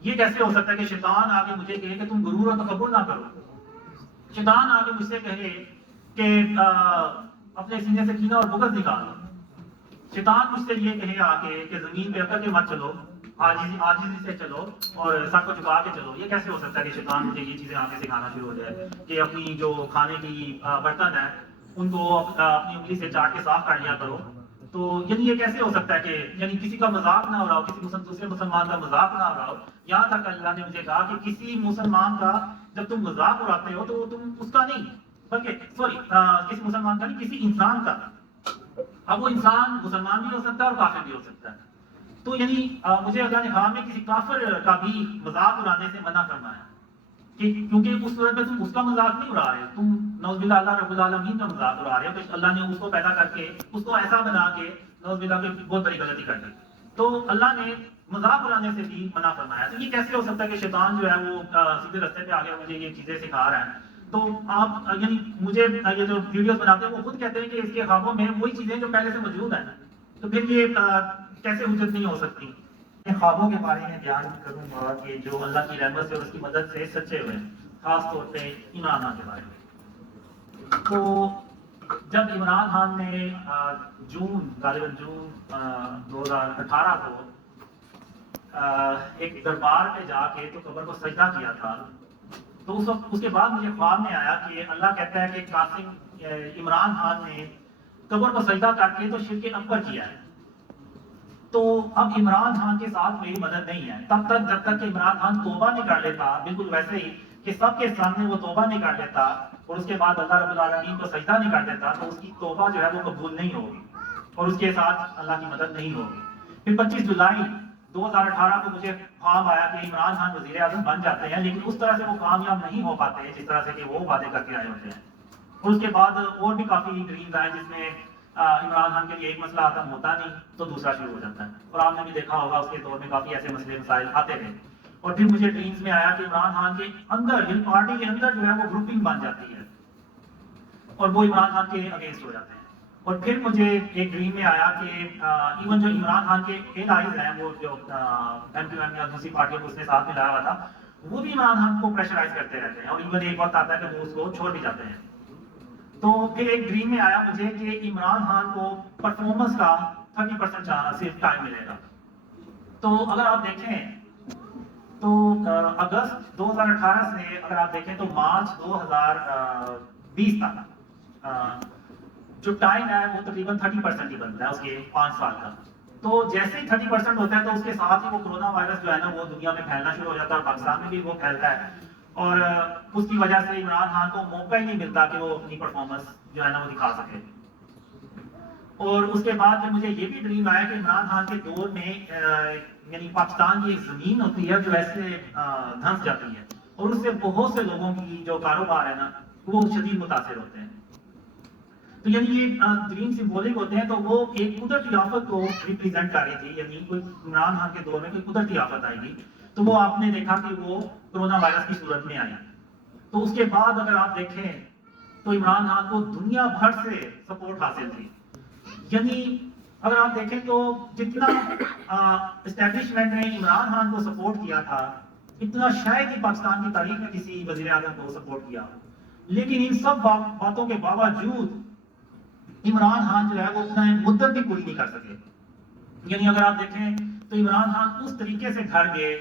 یہ کیسے ہو سکتا ہے کہ شیطان آ کے مجھے کہے کہ تم غرور اور تکبر نہ کرو؟ شیطان آ کے مجھ سے کہے کہ اپنے سینے سے کینہ اور بغض نکالو۔ شیطان مجھ سے یہ کہے آ کے کہ زمین پہ اکڑ کے مت چلو، عاجزی سے چلو اور سر کو جھکا کے چلو۔ یہ کیسے ہو سکتا ہے کہ شیطان مجھے یہ چیزیں آ کے سکھانا شروع ہو جائے کہ اپنی جو کھانے کی برتن ہے ان کو اپنی انگلی سے چاٹ کے صاف کر لیا کرو؟ تو یعنی یہ کیسے ہو سکتا ہے کہ یعنی کسی کا مذاق نہ ہو رہا ہو، کسی دوسرے مسلمان کا مذاق نہ ہو رہا ہو؟ یہاں تک اللہ نے مجھے کہا کہ کسی مسلمان کا جب تم مذاق اڑاتے ہو تو تم اس کا نہیں، بلکہ سوری کسی مسلمان کا نہیں، کسی انسان کا اب وہ انسان مسلمان بھی ہو سکتا ہے اور کافر بھی ہو سکتا ہے. تو یعنی مجھے اللہ نے خواب میں کسی کافر کا بھی مذاق اڑانے سے منع فرمایا کہ کیونکہ اس صورت میں تم اس کا مذاق نہیں اڑا رہے, تم نعوذ باللہ اللہ رب العالمین کا مذاق اڑا رہے ہو. تو اللہ نے اس کو پیدا کر کے اس کو ایسا بنا کے نعوذ باللہ کی بہت بڑی غلطی کر دی. تو اللہ نے مذاق اڑانے سے بھی منع فرمایا. تو یہ کیسے ہو سکتا ہے کہ شیطان جو ہے وہ سیدھے رستے پہ آگے مجھے یہ چیزیں سکھا رہا ہے؟ تو آپ یعنی مجھے یہ جو ویڈیوز بناتے ہیں وہ خود کہتے ہیں کہ اس کے خوابوں میں وہی چیزیں جو پہلے سے موجود ہیں, تو پھر یہ کیسے حجت نہیں ہو سکتی؟ خوابوں کے بارے میں بیان کروں گا کہ جو اللہ کی رحمت سے اور اس کی مدد سے سچے ہوئے, خاص طور پہ عمران خان کے بارے میں. تو جب عمران خان نے غالباً جون 2018 کو ایک دربار پہ جا کے تو قبر کو سجدہ کیا تھا, تو اس وقت اس کے بعد مجھے خواب میں آیا کہ اللہ کہتا ہے کہ قاسم عمران خان نے قبر کو سجدہ کر کے تو شرک اکبر کیا ہے. تو اب عمران خان کے ساتھ میری مدد نہیں ہے تب تک جب تک کہ عمران خان توبہ نہیں کر لیتا, بالکل ویسے ہی کہ سب کے سامنے وہ توبہ نہیں کر لیتا اور اس کے بعد اللہ رب العالمین کو سجدہ نہیں کر دیتا, تو اس کی توبہ جو ہے وہ قبول نہیں ہوگی اور اس کے ساتھ اللہ کی مدد نہیں ہوگی. پھر 25 جولائی 2018 کو مجھے خواب آیا کہ عمران خان وزیر اعظم بن جاتے ہیں, لیکن اس طرح سے وہ کامیاب نہیں ہو پاتے جس طرح سے کہ وہ وعدے کر کے آئے ہوتے ہیں. اور اس کے بعد اور بھی کافی ڈریمز آئے جس میں عمران خان کے لیے ایک مسئلہ ختم ہوتا نہیں تو دوسرا شروع ہو جاتا ہے, اور آپ نے بھی دیکھا ہوگا اس کے دور میں کافی ایسے مسئلے مسائل آتے تھے. اور پھر مجھے ڈریمز میں آیا کہ عمران خان کے اندر یعنی پارٹی کے اندر جو ہے وہ گروپنگ بن جاتی ہے اور وہ عمران خان کے اگینسٹ ہو جاتے ہیں. اور پھر مجھے ایک ڈریم میں آیا کہ ایون جو عمران خان کے ایلائز ہیں, وہ جو ایم کیو ایم یا دوسری پارٹیوں کو اس نے ساتھ ملایا ہوا تھا, وہ بھی عمران خان کو پریشرائز کرتے رہتے ہیں اور ایون ایک وقت آتا ہے کہ وہ اس کو چھوڑ بھی جاتے ہیں. تو پھر ایک ڈریم میں آیا مجھے کہ عمران خان کو پرفارمنس کا 30% صرف ٹائم ملے گا. تو اگر آپ دیکھیں تو اگست 2018 سے اگر آپ دیکھیں تو مارچ 2020 تک جو ٹائم ہے وہ تقریباً 30% ہی بنتا ہے اس کے 5 سال کا. تو جیسے ہی 30% ہوتا ہے تو اس کے ساتھ ہی وہ کورونا وائرس جو ہے نا وہ دنیا میں پھیلنا شروع ہو جاتا ہے اور پاکستان میں بھی وہ پھیلتا ہے, اور اس کی وجہ سے عمران خان کو موقع ہی نہیں ملتا کہ وہ اپنی پرفارمنس جو ہے نا وہ دکھا سکے. اور اس کے بعد جب مجھے یہ بھی ڈریم آیا کہ عمران خان کے دور میں یعنی پاکستان کی ایک زمین ہوتی ہے جو ایسے دھنس جاتی ہے اور اس سے بہت سے لوگوں کی جو کاروبار ہے نا وہ شدید متاثر ہوتے ہیں. تو یعنی یہ ڈریم سمبولک ہوتے ہیں, تو وہ ایک قدرتی آفت کو ریپریزنٹ کر رہی تھی, یعنی کوئی عمران خان کے دور میں کوئی قدرتی آفت آئے گی تو وہ آپ نے دیکھا کہ وہ کورونا وائرس کی صورت میں آئی. تو اس کے بعد اگر آپ دیکھیں تو عمران خان کو دنیا بھر سے سپورٹ حاصل تھی. یعنی اگر آپ دیکھیں تو جتنا اسٹیبلشمنٹ نے عمران خان کو سپورٹ کیا تھا اتنا شاید ہی پاکستان کی تاریخ میں کسی وزیر اعظم کو سپورٹ کیا. لیکن ان سب باتوں کے باوجود عمران خان جو ہے وہ اپنا مدت بھی پوری نہیں کر سکے. یعنی اگر آپ دیکھیں تو عمران خان اس طریقے سے گھر گئے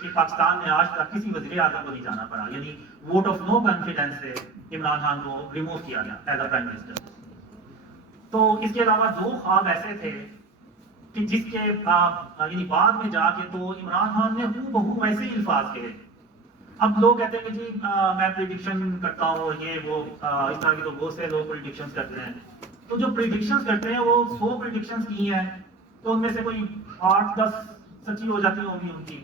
کہ پاکستان میں آج تک کسی وزیر اعظم کو نہیں جانا پڑا, یعنی ووٹ آف نو کانفیڈنس سے عمران خان کو ریموو کیا گیا ایز اے پرائم منسٹر. تو اس کے علاوہ 2 خواب ایسے تھے کہ جس کے یعنی بعد میں جا کے تو عمران خان نے بہو ویسے ہی الفاظ کہے. اب لوگ کہتے ہیں کہ جی میں پریڈکشن کرتا ہوں یہ وہ اس طرح کی, تو بہت سے لوگ پریڈکشنز کرتے ہیں. تو جو پریڈکشنز کرتے ہیں وہ 100 پریڈکشنز کی ہیں تو ان میں سے کوئی 8-10 سچی ہو جاتی ہوں گی ان کی,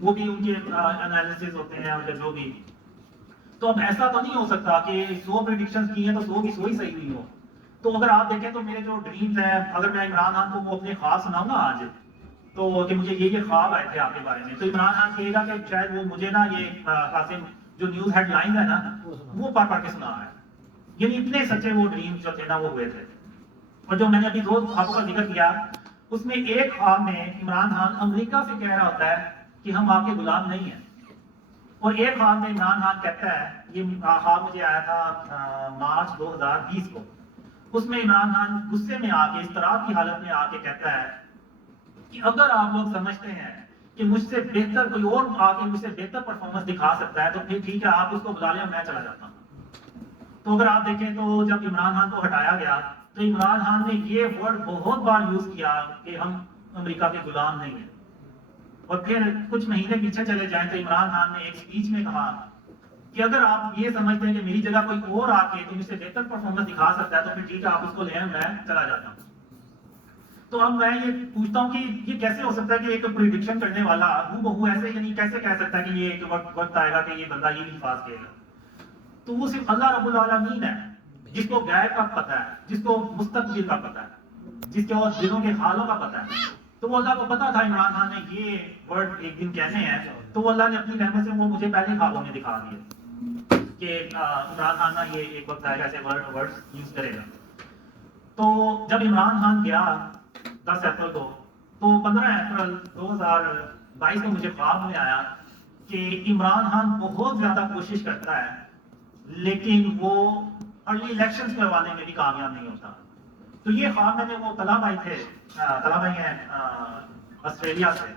وہ بھی ان کے انالیسز ہوتے ہیں اور جو بھی. تو اب ایسا تو نہیں ہو سکتا کہ 100 پریڈکشنز کی ہیں تو 100 کی 100 ہی صحیح نہیں ہو. تو اگر آپ دیکھیں تو میرے جو ڈریمز ہیں, اگر میں عمران خان کو وہ اپنے خواب سناؤں گا آج تو کہ مجھے یہ خواب آئے تھے آپ کے بارے میں, تو عمران خان کہے گا کہ شاید وہ مجھے نا یہ قاسم جو نیوز ہیڈ لائنز ہے نا وہ پڑھ کے سنا رہا ہے. یعنی اتنے سچے وہ ڈریمز جو تھے نا وہ ہوئے تھے. اور جو میں نے ابھی 2 خوابوں کا ذکر کیا اس میں ایک خواب میں عمران خان امریکہ سے کہہ رہا ہوتا ہے کہ ہم آپ کے غلام نہیں ہیں, اور ایک خواب میں عمران خان کہتا ہے, یہ خواب مجھے آیا تھا مارچ 2020 کو, اس میں عمران خان غصے میں آ کے اضطراب کی حالت میں آ کے کہتا ہے کہ اگر آپ لوگ سمجھتے ہیں کہ مجھ سے بہتر کوئی اور آ کے مجھ سے بہتر پرفارمنس دکھا سکتا ہے تو پھر ٹھیک ہے آپ اس کو بلا لیں اور میں چلا جاتا ہوں. تو اگر آپ دیکھیں تو جب عمران خان کو ہٹایا گیا تو عمران خان نے یہ ورڈ بہت بار یوز کیا کہ ہم امریکہ کے غلام نہیں ہیں. اور پھر کچھ مہینے پیچھے چلے جائیں تو عمران خان نے ایک سپیچ میں کہا کہ اگر آپ یہ سمجھتے ہیں کہ میری جگہ کوئی اور آ کے تم اس سے بہتر پرفارمنس دکھا سکتا ہے تو پھر ٹھیک ہے آپ اس کو لے آئیں، میں چلا جاتا ہوں۔ تو اب میں یہ پوچھتا ہوں کہ یہ کیسے ہو سکتا ہے کہ ایک پریڈکشن کرنے والا ہو بہو ایسے یعنی کیسے کہہ سکتا ہے کہ یہ ایک وقت آئے گا کہ یہ بندہ یہ الفاظ کہے گا؟ تو وہ صرف اللہ رب العالمین ہے جس کو غیب کا پتہ ہے، جس کو مستقبل کا پتہ ہے، جس کو دلوں کے حالوں کا پتہ ہے۔ تو وہ اللہ کو پتا تھا عمران خان نے یہ ورڈ ایک دن کہنے ہیں، تو وہ اللہ نے اپنی رحمت سے وہ مجھے پہلے خوابوں میں دکھا دیے کہ عمران خان نا یہ ایک وقت آئے گا ایسے ورڈ یوز کرے گا۔ تو جب عمران خان گیا 10 اپریل کو، تو 15 اپریل 2022 کو مجھے خواب میں آیا کہ عمران خان بہت زیادہ کوشش کرتا ہے لیکن وہ ارلی الیکشنز کروانے میں بھی کامیاب نہیں ہوتا۔ تو یہ خواب میں نے وہ طلحہ بھائی تھے، طلحہ بھائی ہیں آسٹریلیا سے،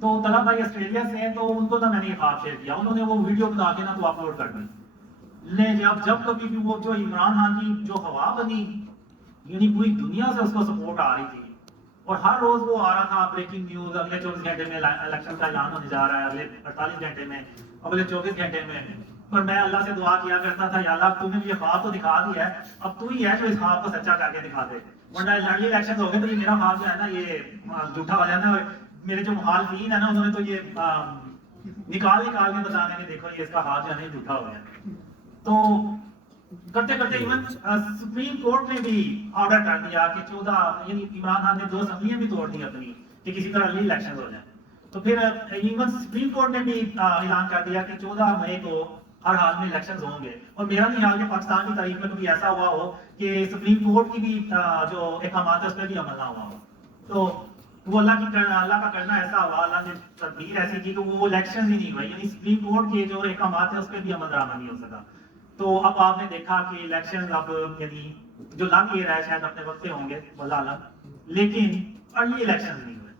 تو طلحہ بھائی آسٹریلیا سے ہیں، تو ان کو نا میں نے یہ خواب شیئر کیا، انہوں نے وہ ویڈیو بنا کے نا تو اپلوڈ کر دی۔ جب کبھی بھی وہ جو عمران خان کی جو ہوا بنی، یعنی پوری دنیا سے اس کو سپورٹ آ رہی تھی، اور ہر روز وہ آ رہا تھا بریکنگ نیوز، اگلے 24 گھنٹے میں الیکشن کا اعلان ہونے جا رہا ہے، اگلے 48 گھنٹے میں، اگلے 24 گھنٹے میں۔ اور میں اللہ سے دعا کیا کرتا تھا، یا اللہ تو نے یہ خواب تو دکھا دیا ہے، اب تو ہی ہے جو اس خواب کو سچا کر کے دکھا دے، ورنہ ارلی الیکشن ہو گئے تو یہ میرا خواب جو ہے نا یہ جھوٹا ہو جانا ہے۔ میرے جو مخالفین ہیں نا انہوں نے تو یہ نکال کے بتا دیں کہ دیکھو یہ اس کا خواب جو ہے نا جھوٹا ہو گیا۔ تو کرتے کرتے ایون سپریم کورٹ نے بھی آرڈر کر دیا کہ 14 یعنی عمران خان نے 2 اسمبلیاں بھی توڑ دی اپنی کہ کسی طرح ارلی الیکشن ہو جائیں۔ تو پھر ایون سپریم کورٹ نے بھی اعلان کر دیا کہ 14 مئی کو ہر حال میں الیکشنز ہوں گے، اور میرا نہیں خیال کہ پاکستان کی تاریخ میں کبھی ایسا ہوا ہو کہ سپریم کورٹ کی بھی جو احکامات ہے اس پہ بھی عمل نہ ہوا ہو۔ تو وہ اللہ کا کرنا ایسا ہوا، اللہ نے تدبیر ایسی کی کہ وہ الیکشنز ہی نہیں ہوئی، یعنی سپریم کورٹ کے جو احکامات ہیں اس پہ بھی عمل درآمد نہیں ہو سکا۔ تو اب آپ نے دیکھا کہ الیکشن اب یعنی جو لگ یہ رہا ہے شاید اپنے وقت سے ہوں گے واللہ عالم، لیکن ارلی الیکشن نہیں ہوئے۔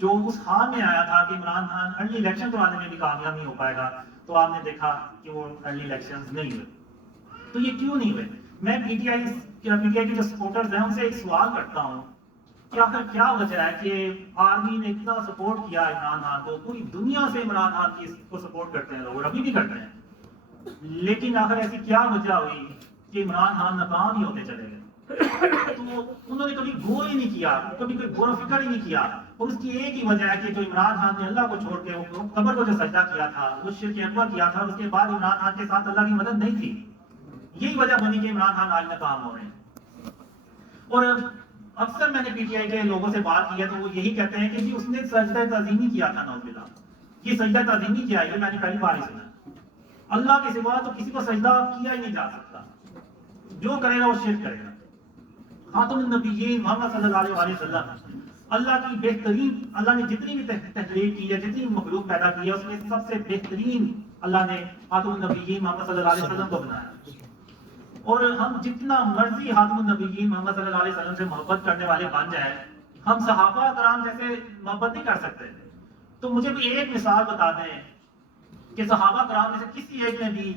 جو اس حال میں آیا تھا کہ عمران خان ارلی الیکشن کرانے میں بھی کامیاب نہیں ہو پائے گا، تو آپ نے دیکھا کہ وہ ارلی الیکشن نہیں ہوئے۔ تو یہ کیوں نہیں ہوئے؟ میں پی ٹی آئی کے جو سپورٹرز ہیں ان سے ایک سوال کرتا ہوں کہ آخر کیا وجہ ہے کہ آرمی نے اتنا سپورٹ کیا عمران خان کو، پوری دنیا سے عمران خان کی کو سپورٹ کرتے ہیں لوگ، ابھی بھی کرتے ہیں، لیکن آخر ایسی کیا وجہ ہوئی کہ عمران خان ناکام ہی ہوتے چلے گئے؟ تو انہوں نے کبھی غور ہی نہیں کیا، کبھی کوئی غور و فکر ہی نہیں کیا، اور اس کی ایک ہی وجہ ہے کہ جو عمران خان نے اللہ کو چھوڑ کے وہ قبر کو جو سجدہ کیا تھا، وہ شرک اکبر کیا تھا، اور اس کے بعد عمران خان کے ساتھ اللہ کی مدد نہیں تھی، یہی وجہ بنی کہ عمران خان آج ناکام ہو رہے ہیں۔ اور اکثر میں نے پی ٹی آئی کے لوگوں سے بات کی ہے تو وہ یہی کہتے ہیں کہ جی اس نے سجدہ تعظیمی کیا تھا، نعوذ باللہ، یہ سجدہ تعظیمی کیا ہے، یہ میں نے پہلی بار ہی سنا۔ اللہ کے سوا تو کسی کو سجدہ کیا ہی نہیں جا سکتا، جو کرے گا وہ شرک کرے گا۔ خاتم النبیین محمد صلی اللہ علیہ وسلم اللہ کی بہترین، اللہ نے جتنی بھی تخلیق کی ہے، جتنی مخلوق پیدا کی ہے، اس میں سب سے بہترین اللہ نے خاتم النبیین محمد صلی اللہ علیہ وسلم کو بنایا۔ اور ہم جتنا مرضی خاتم النبیین محمد صلی اللہ علیہ وسلم سے محبت کرنے والے بن جائیں، ہم صحابہ کرام جیسے محبت نہیں کر سکتے۔ تو مجھے بھی ایک مثال بتا دیں کہ صحابہ کرام میں سے کسی ایک نے بھی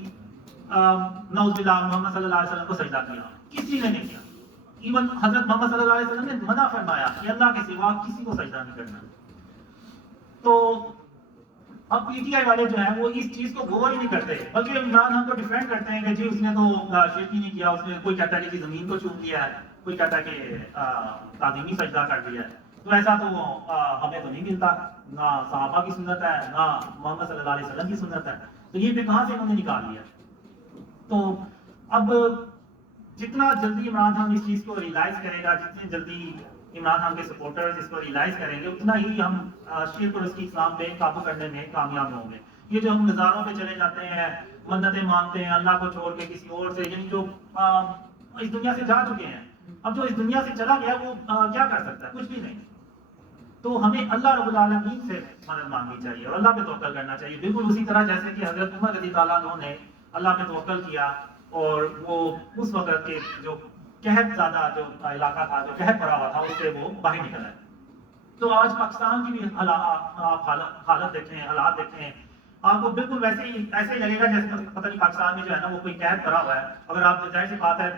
نعوذ باللہ محمد صلی اللہ علیہ وسلم کو سجدہ کیا؟ کسی نے نہیں کیا۔ ایون حضرت محمد صلی اللہ علیہ وسلم نے منع فرمایا کہ اللہ کے سوا کسی کو سجدہ نہیں کرنا۔ تو اب پی ٹی آئی والے جو ہیں وہ اس چیز کو غور ہی نہیں کرتے، بلکہ عمران خان کو ڈیفینڈ کرتے ہیں کہ جی اس نے تو شرک ہی نہیں کیا، اس نے، کوئی کہتا ہے کہ زمین کو چوم لیا ہے، کوئی کہتا ہے کہ تعظیمی سجدہ کر دیا ہے۔ تو ایسا تو ہمیں تو نہیں ملتا، نہ صحابہ کی سنت ہے، نہ محمد صلی اللہ علیہ وسلم کی سنت ہے، تو یہ پھر کہاں سے انہوں نے نکال لیا؟ تو اب جتنا جلدی عمران خان اس چیز کو ریلائز کرے گا، جتنے جلدی عمران خان کے سپورٹرز اس کو ریلائز کریں گے، اتنا ہی ہم شرک اور اس کی اسلام پہ قابو کرنے میں کامیاب ہوں گے۔ یہ جو ہم نظاروں پہ چلے جاتے ہیں، منتیں مانگتے ہیں اللہ کو چھوڑ کے کسی اور سے، یعنی جو اس دنیا سے جا چکے ہیں، اب جو اس دنیا سے چلا گیا وہ کیا کر سکتا ہے؟ کچھ بھی نہیں۔ تو ہمیں اللہ رب العالمین سے مدد مانگنی چاہیے اور اللہ پہ توکل کرنا چاہیے، بالکل اسی طرح جیسے کہ حضرت عمر رضی اللہ عنہ نے اللہ پہ توکل کیا، اور وہ اس وقت کے جو قحط زیادہ جو علاقہ تھا، جو قحط پڑا ہوا تھا، اس سے وہ باہر نکل آئے۔ تو آج پاکستان کی بھی حالت دیکھیں، حالات دیکھیں، آپ کو بالکل ویسے ہی ایسے ہی لگے گا جیسے پتہ نہیں پاکستان میں جو ہے نا وہ کوئی قحط پڑا ہوا ہے۔ اگر آپ ظاہر سی بات ہے،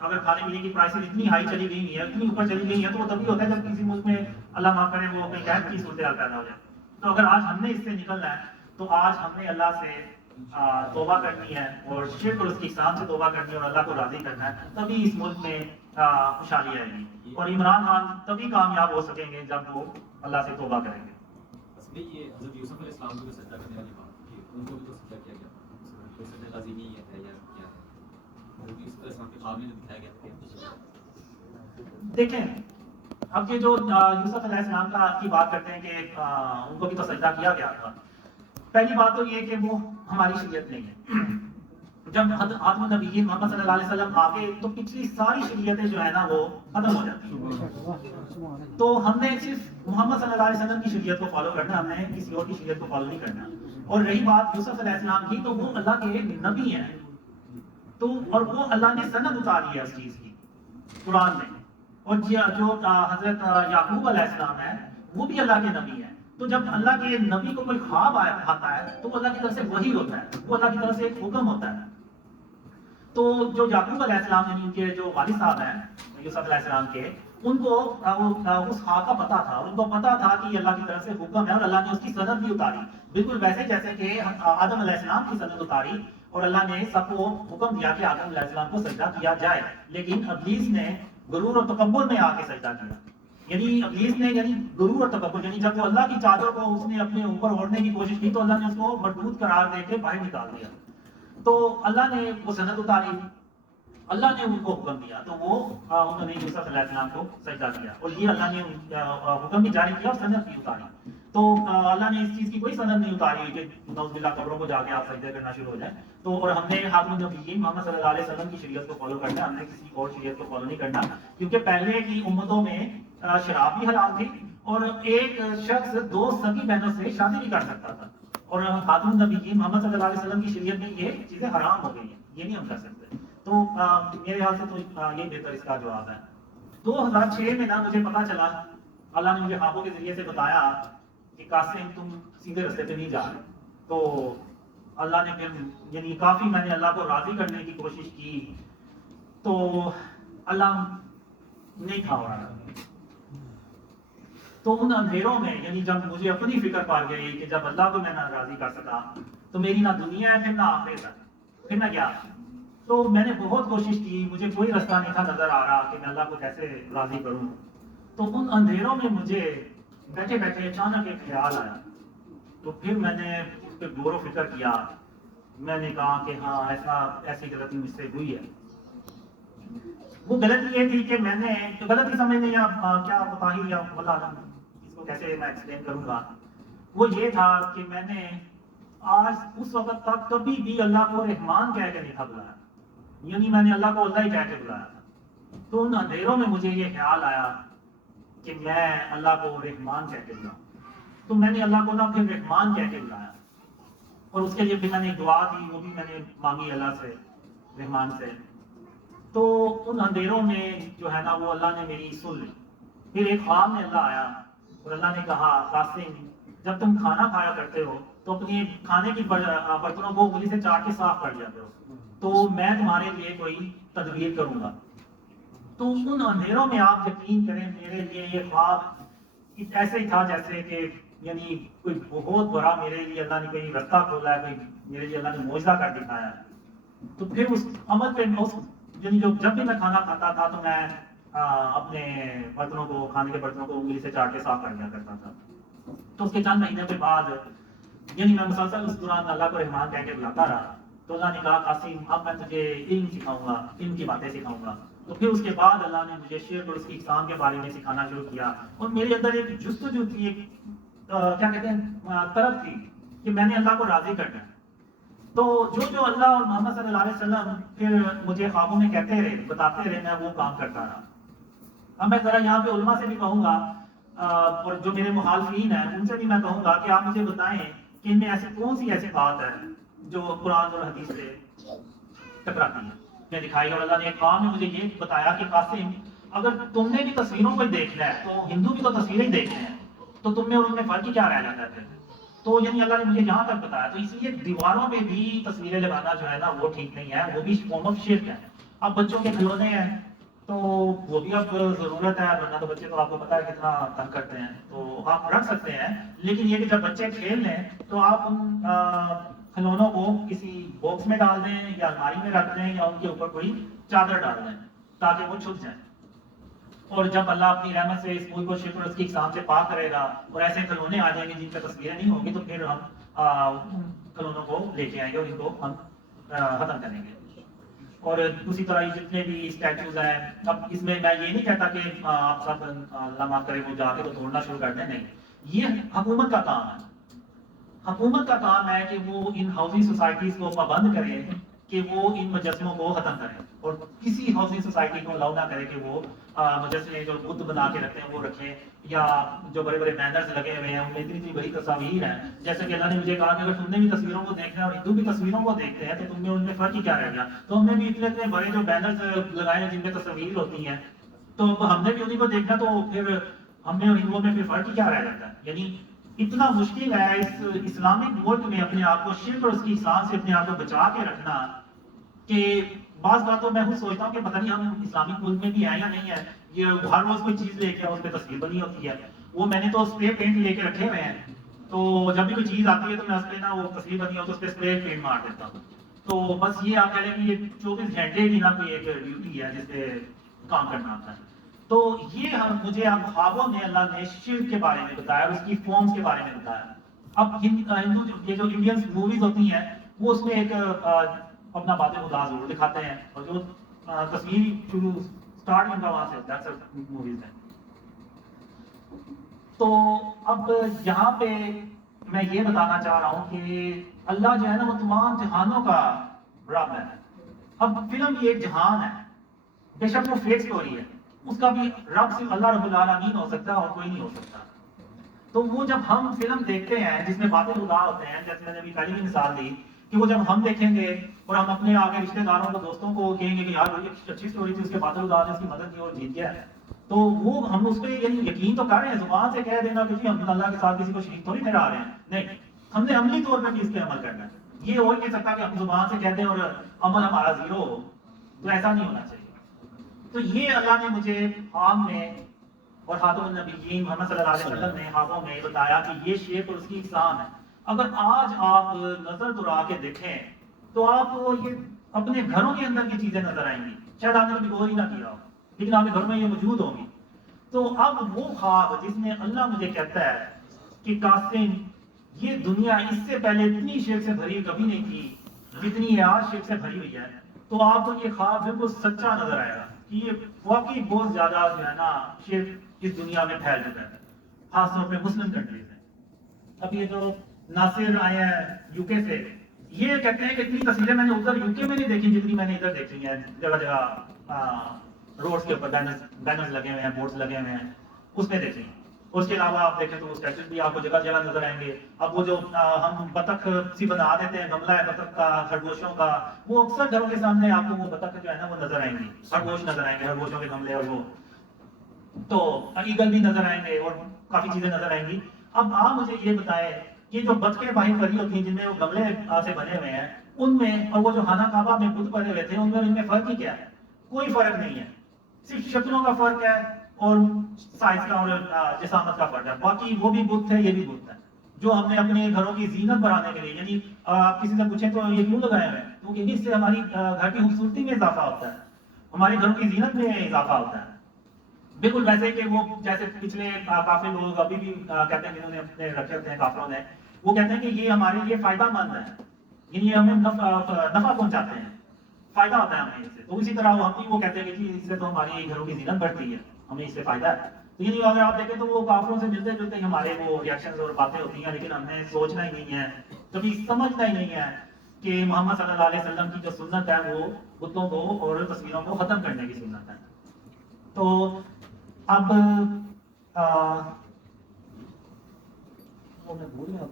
اگر کھانے پینے کی پرائسز اتنی ہائی چلی گئی ہے، اتنی اوپر چلی گئی ہے، تو وہ تبھی ہوتا ہے جب کسی ملک میں اللہ معاف کرے وہ کوئی قحط کی صورتحال پیدا ہو جائے۔ تو اگر آج ہم نے اس سے نکلنا ہے تو آج ہم نے اللہ سے توبہ کرنی ہے اور شرک اور اس کی اقسام سے توبہ کرنی ہے اور اللہ کو راضی کرنا ہے، تبھی اس ملک میں خوشحالی آئے گی اور عمران خان تبھی کامیاب ہو سکیں گے جب وہ اللہ سے توبہ کریں گے۔ یہ حضرت یوسف علیہ السلام کو بھی سجدہ کرنے والی بات کہ ان کو بھی تو سجدہ کیا گیا تھا، کوئی سجدہ لازمی ہے یا کیا ہے؟ حضرت یوسف علیہ السلام کے خواب میں جو دکھایا گیا تھا۔ دیکھیں اب یہ جو یوسف علیہ السلام کی بات کرتے ہیں کہ ان کو بھی تو سجدہ کیا گیا تھا، پہلی بات تو یہ کہ وہ ہماری شریعت نہیں ہے۔ جب خاتم النبیین محمد صلی اللہ علیہ وسلم آگے تو پچھلی ساری شریعتیں جو ہے نا وہ ختم ہو جاتی ہیں، تو ہم نے صرف محمد صلی اللہ علیہ وسلم کی شریعت کو فالو کرنا، ہم نے کسی اور کی شریعت کو فالو نہیں کرنا۔ اور رہی بات یوسف علیہ السلام کی، تو وہ اللہ کے نبی ہیں، تو اور وہ اللہ نے سند اتاری ہے اس چیز کی قرآن میں، اور جو حضرت یعقوب علیہ السلام ہے وہ بھی اللہ کے نبی ہیں۔ تو جب اللہ کے نبی کو کوئی خواب آتا ہے تو وہ اللہ کی طرف سے وحی ہوتا ہے، وہ اللہ کی طرف سے ایک حکم ہوتا ہے۔ تو جو یعقوب علیہ السلام یعنی ان کے جو والد صاحب ہیں یوسف علیہ السلام کے، ان کو اس خواب کا پتہ تھا، ان کو پتہ تھا کہ یہ اللہ کی طرف سے حکم ہے اور اللہ نے اس کی سند بھی اتاری، بالکل ویسے جیسے کہ آدم علیہ السلام کی سند اتاری اور اللہ نے سب کو حکم دیا کہ آدم علیہ السلام کو سجدہ کیا جائے، لیکن ابلیس نے غرور اور تکبر میں آ کے سجدہ کیا۔ یعنی ابلیس نے غرور اور تکبر، یعنی جب وہ اللہ کی چادر کو اس نے اپنے اوپر اوڑھنے کی کوشش کی تو اللہ نے اس کو مردود قرار دے کے باہر نکال دیا۔ تو اللہ نے وہ سند اتاری، اللہ نے ان کو حکم دیا، تو وہ انہوں نے یوسف علیہ السلام کو سجدہ کیا، اور یہ اللہ نے حکم بھی جاری کیا اور سند بھی اتاری۔ تو اللہ نے اس چیز کی کوئی سند نہیں اتاری کہ نعوذ باللہ قبروں کو جا کے آپ سجدہ کرنا شروع ہو جائیں۔ تو اور ہم نے خاتم النبیین محمد صلی اللہ علیہ وسلم کی شریعت کو فالو کرنا ہے، ہم نے کسی اور شریعت کو فالو نہیں کرنا، کیونکہ پہلے کی امتوں میں شراب بھی حرام تھی اور ایک شخص 2 سگی بہنوں سے شادی بھی کر سکتا تھا، اور خاتم النبیین محمد صلی اللہ علیہ وسلم کی شریعت میں یہ چیزیں حرام ہو گئی ہیں، یہ نہیں ہم کر سکتے۔ تو میرے خیال سے تو یہ بہتر اس کا جواب ہے۔ 2006 میں نا مجھے پتا چلا، اللہ نے مجھے خوابوں کے ذریعے سے بتایا کہ قاسم تم سیدھے رستے پہ نہیں جا رہے، تو اللہ نے پھر یعنی کافی میں نے اللہ کو راضی کرنے کی کوشش کی، تو اللہ نہیں تھا ہو رہا۔ تو ان اندھیروں میں یعنی جب مجھے اپنی فکر پڑ گئی کہ جب اللہ کو میں نہ راضی کر سکا تو میری نہ دنیا ہے پھر نہ آخرت ہے، پھر میں کیا؟ تو میں نے بہت کوشش کی، مجھے کوئی رستہ نہیں تھا نظر آ رہا کہ میں اللہ کو کیسے راضی کروں۔ تو ان اندھیروں میں مجھے بیٹھے بیٹھے اچانک ایک خیال آیا، تو پھر میں نے اس پہ غور و فکر کیا، میں نے کہا کہ ہاں ایسی غلطی مجھ سے ہوئی ہے۔ وہ غلطی یہ تھی کہ میں نے غلطی سمجھنے یا کیا کوتاہی یا اس کو کیسے میں ایکسپلین کروں گا، وہ یہ تھا کہ میں نے آج اس وقت تک کبھی بھی اللہ کو رحمان کہہ کے نہیں تھا بلایا، یعنی میں نے اللہ کو اللہ ہی کہہ کے بلایا تھا۔ تو ان اندھیروں میں مجھے یہ خیال آیا کہ میں اللہ کو رحمان کہہ کے بلاؤں، تو میں نے اللہ کو نہ پھر رحمان کہہ کے بلایا، اور اس کے لیے پھر میں نے ایک دعا دی، وہ بھی میں نے مانگی اللہ سے، رحمان سے۔ تو ان اندھیروں میں جو ہے نا وہ اللہ نے میری سن لی۔ پھر ایک خواب میں اللہ آیا اور اللہ نے کہا قاسم جب تم کھانا کھایا کرتے ہو تو اپنی کھانے کی برتنوں کو انگلی سے چاٹ کے صاف کر جاتے ہو، تو میں تمہارے لیے کوئی تدبیر کروں گا۔ تو ان اندھیروں میں آپ یقین کریں میرے لیے یہ خواب ایسے ہی تھا جیسے کہ یعنی کوئی بہت بڑا میرے لیے اللہ نے کوئی رستہ کھولا ہے، کوئی میرے لیے اللہ نے معجزہ کر دکھایا ہے۔ تو پھر اس عمل پہ یعنی جب بھی میں کھانا کھاتا تھا تو میں اپنے برتنوں کو، کھانے کے برتنوں کو انگلی سے چاٹ کے صاف کر دیا کرتا تھا۔ تو اس کے چند مہینے کے بعد یعنی میں مسلسل اس دوران اللہ کو رحمان کہہ کے بلاتا رہا، تو اللہ نے کہا قاسم اب میں تجھے علم سکھاؤں گا، علم کی باتیں سکھاؤں گا۔ تو پھر اس کے بعد اللہ نے مجھے شرک اور اس کی اقسام کے بارے میں سکھانا شروع کیا، اور میرے اندر ایک جستجو تھی، ایک کیا کہتے ہیں طرف تھی کہ میں نے اللہ کو راضی کرنا ہے۔ تو جو اللہ اور محمد صلی اللہ علیہ وسلم پھر مجھے خوابوں میں کہتے رہے، بتاتے رہے، میں وہ کام کرتا رہا۔ اب میں ذرا یہاں پہ علماء سے بھی کہوں گا اور جو میرے مخالفین ہیں ان سے بھی میں کہوں گا کہ آپ مجھے بتائیں کہ ان میں ایسی کون سی ایسی بات ہے جو قرآن اور حدیث سے ٹکراتی ہے۔ میں دکھائی، اور اللہ نے ایک خواب میں مجھے یہ بتایا کہ قاسم اگر تم نے بھی تصویروں کو دیکھنا ہے تو ہندو بھی تو تصویریں ہی دیکھتے ہیں، تو تم میں اور ان میں فرق ہی کیا رہ جاتا ہے پھر؟ تو یعنی اللہ نے مجھے یہاں تک بتایا، تو اس لیے دیواروں پہ بھی تصویریں لگانا جو ہے نا وہ ٹھیک نہیں ہے، وہ بھی فارم آف شرک ہے۔ اب بچوں کے کھلونے ہیں تو وہ بھی اب ضرورت ہے، ورنہ تو بچے تو آپ کو پتا ہے کتنا تنگ کرتے ہیں، تو آپ رکھ سکتے ہیں، لیکن یہ کہ جب بچے کھیل لیں تو آپ ان کھلونوں کو کسی باکس میں ڈال دیں یا الماری میں رکھ دیں یا ان کے اوپر کوئی چادر ڈال دیں تاکہ وہ چھپ جائیں. اور جب اللہ اپنی رحمت سے اس ملک کو شکر اس کی اقسام سے پاک کرے گا اور ایسے کھلونے آ جائیں گے جن پر تصویریں نہیں ہوں گی، تو پھر ہم ان کھلونوں کو لے کے آئیں گے اور ان کو ہم ختم کریں گے. اور اسی طرح یہ جتنے بھی اسٹیچوز ہیں، اب اس میں میں یہ نہیں کہتا کہ آپ سب اللہ معاف کرے وہ جا کے تو توڑنا شروع کر دیں، نہیں، یہ حکومت کا کام ہے. حکومت کا کام ہے کہ وہ ان ہاؤسنگ سوسائٹیز کو پابند کرے کہ وہ ان مجسموں کو ختم کریں، اور کسی ہاؤسنگ سوسائٹی کو الاؤ نہ کرے کہ وہ مجسمے جو بت بنا کے رکھتے ہیں وہ رکھیں، یا جو بڑے بڑے بینرز لگے ہوئے ہیں ان میں اتنی بڑی تصاویر ہیں. جیسے کہ اللہ نے مجھے کہا کہ اگر تم نے بھی تصویروں کو دیکھنا ہے اور ہندو بھی تصویروں کو دیکھتے ہیں تو تم نے ان میں فرق ہی کیا رہ گیا. تو ہم نے بھی اتنے بڑے جو بینرز لگائے ہیں جن میں تصویر ہوتی ہیں، تو ہم نے بھی انہیں کو دیکھنا، تو پھر ہم نے اور ہندوؤں میں پھر فرق ہی کیا رہ جاتا ہے. یعنی اتنا مشکل ہے اس اسلامک ملک میں اپنے آپ کو شرک اور اس کی احسان سے اپنے آپ کو بچا کے رکھنا، کہ بعض باتوں میں خود سوچتا ہوں کہ پتہ نہیں ہم اسلامک ملک میں بھی ہیں یا نہیں ہے. یہ ہر روز کوئی چیز لے کے اس پہ تصویر بنی ہوتی ہے. وہ میں نے تو اسپرے پینٹ لے کے رکھے ہوئے ہیں، تو جب بھی کوئی چیز آتی ہے تو میں اس پہ نا وہ تصویر بنی ہو تو اس پہ اسپرے پینٹ مار دیتا ہوں. تو بس یہ آپ کہہ لیں کہ یہ 24 گھنٹے کی نا کوئی ایک ڈیوٹی ہے جس پہ کام کرنا ہوتا ہے. تو یہ مجھے اب خوابوں میں اللہ نے شرک کے بارے میں بتایا اور اس کی فارمز کے بارے میں بتایا. اب ہندو یہ جو انڈین موویز ہوتی ہیں وہ اس میں ایک اپنا بات خدا ضرور دکھاتے ہیں، اور جو تصویر شروع اسٹارٹ ان کا وہاں سے ہوتا ہے اکثر موویز میں. تو اب یہاں پہ میں یہ بتانا چاہ رہا ہوں کہ اللہ جو ہے نا وہ تمام جہانوں کا رب ہے. اب فلم یہ ایک جہان ہے، بے شک وہ فیک سٹوری ہے، اس کا بھی رب صرف اللہ رب العالمین ہو سکتا ہے اور کوئی نہیں ہو سکتا. تو وہ جب ہم فلم دیکھتے ہیں جس میں باتیں خدا ہوتے ہیں، جیسے میں نے ابھی پہلے بھی مثال دی کہ وہ جب ہم دیکھیں گے اور ہم اپنے آگے رشتہ داروں کو دوستوں کو کہیں گے کہ یار یہ اچھی سٹوری تھی، اس کے باتیں خدا نے اس کی مدد کی اور جیت گیا ہے، تو وہ ہم اس پہ یعنی یقین تو کر رہے ہیں، زبان سے کہہ دینا کہ جی ہم اللہ کے ساتھ کسی کو شریک تو نہیں ٹھہرا رہے ہیں، نہیں، ہم نے عملی طور پہ بھی اس پہ عمل کرنا ہے. یہ ہو نہیں سکتا کہ ہم زبان سے کہہ دیں اور عمل ہمارا زیرو ہو، تو ایسا نہیں ہونا چاہیے. تو یہ اللہ نے مجھے خواب میں اور خاتم النبیین محمد صلی اللہ علیہ وسلم نے خوابوں میں بتایا کہ یہ شیخ اور اس کی اقسام ہے. اگر آج آپ نظر دورا کے دیکھیں تو آپ کو یہ اپنے گھروں کے اندر کی چیزیں نظر آئیں گی، شاید آپ نے کبھی غور ہی نہ کیا ہو، لیکن آپ کے گھروں میں یہ موجود ہوں گی. تو اب وہ خواب جس میں اللہ مجھے کہتا ہے کہ قاسم یہ دنیا اس سے پہلے اتنی شرک سے بھری کبھی نہیں تھی جتنی آج شرک سے بھری ہوئی ہے، تو آپ کو یہ خواب بالکل سچا نظر آئے گا کہ یہ واقعی بہت زیادہ جو ہے نا شرک اس دنیا میں پھیل چکا ہے، خاص طور پہ مسلم کنٹریز میں. اب یہ جو ناصر آئے ہیں یو کے سے، یہ کہتے ہیں کہ اتنی تصویریں میں نے ادھر یو کے میں نہیں دیکھی جتنی میں نے ادھر دیکھی ہیں. جگہ جگہ روڈز کے اوپر بینرز لگے ہوئے ہیں، بورڈز لگے ہوئے ہیں، اس میں دیکھی. اس کے علاوہ آپ دیکھیں تو اسٹیچوز بھی آپ کو جگہ جگہ نظر آئیں گے. اب وہ جو ہم بطخ سی بنا دیتے ہیں، گملہ ہے بطخ کا، خرگوشوں کا، وہ اکثر گھروں کے سامنے آپ کو وہ بطخ جو ہے نا وہ نظر آئیں گی، خرگوش نظر آئیں گے، خرگوشوں کے گملے، اور وہ تو ایگل بھی نظر آئیں گے اور کافی چیزیں نظر آئیں گی. اب آپ مجھے یہ بتائیں کہ جو بطخیں باہر پڑی ہوتی ہیں جن میں وہ گملے سے بنے ہوئے ہیں ان میں، اور وہ جو خانہ کعبہ میں بت پڑے ہوئے تھے ان میں فرق ہی کیا ہے؟ کوئی فرق نہیں ہے، صرف شکلوں کا فرق ہے اور سائز کا اور جسامت کا فرق ہے. باقی وہ بھی بت ہے، یہ بھی بت ہے جو ہم نے اپنے گھروں کی زینت بڑھانے کے لیے، یعنی آپ کسی سے پوچھیں تو یہ کیوں لگائے ہوئے ہیں، تو یہ اس سے ہماری گھر کی خوبصورتی میں اضافہ ہوتا ہے، ہمارے گھروں کی زینت میں اضافہ ہوتا ہے. بالکل ویسے کہ وہ جیسے پچھلے کافی لوگ ابھی بھی کہتے ہیں جنہوں نے اپنے رکھے ہوتے ہیں کافروں نے، وہ کہتے ہیں کہ یہ ہمارے لیے فائدہ مند ہے، یعنی ہمیں نفع پہنچاتے ہیں، فائدہ ہوتا ہے ہمیں اس سے. تو اسی طرح ہم بھی وہ کہتے ہیں کہ جی اس سے تو ہماری گھروں کی زینت بڑھتی ہے، ہمیں اس سے فائدہ ہے. تو یعنی اگر آپ دیکھیں تو وہ کافروں سے ملتے جلتے ہی ہمارے وہ ریئیکشنز اور باتیں ہوتی ہیں، لیکن ہم نے سوچنا ہی نہیں ہے، کبھی سمجھنا ہی نہیں ہے کہ محمد صلی اللہ علیہ وسلم کی جو سنت ہے وہ بتوں کو اور تصویروں کو ختم کرنے کی سنت ہے. تو اب میں بھول گیا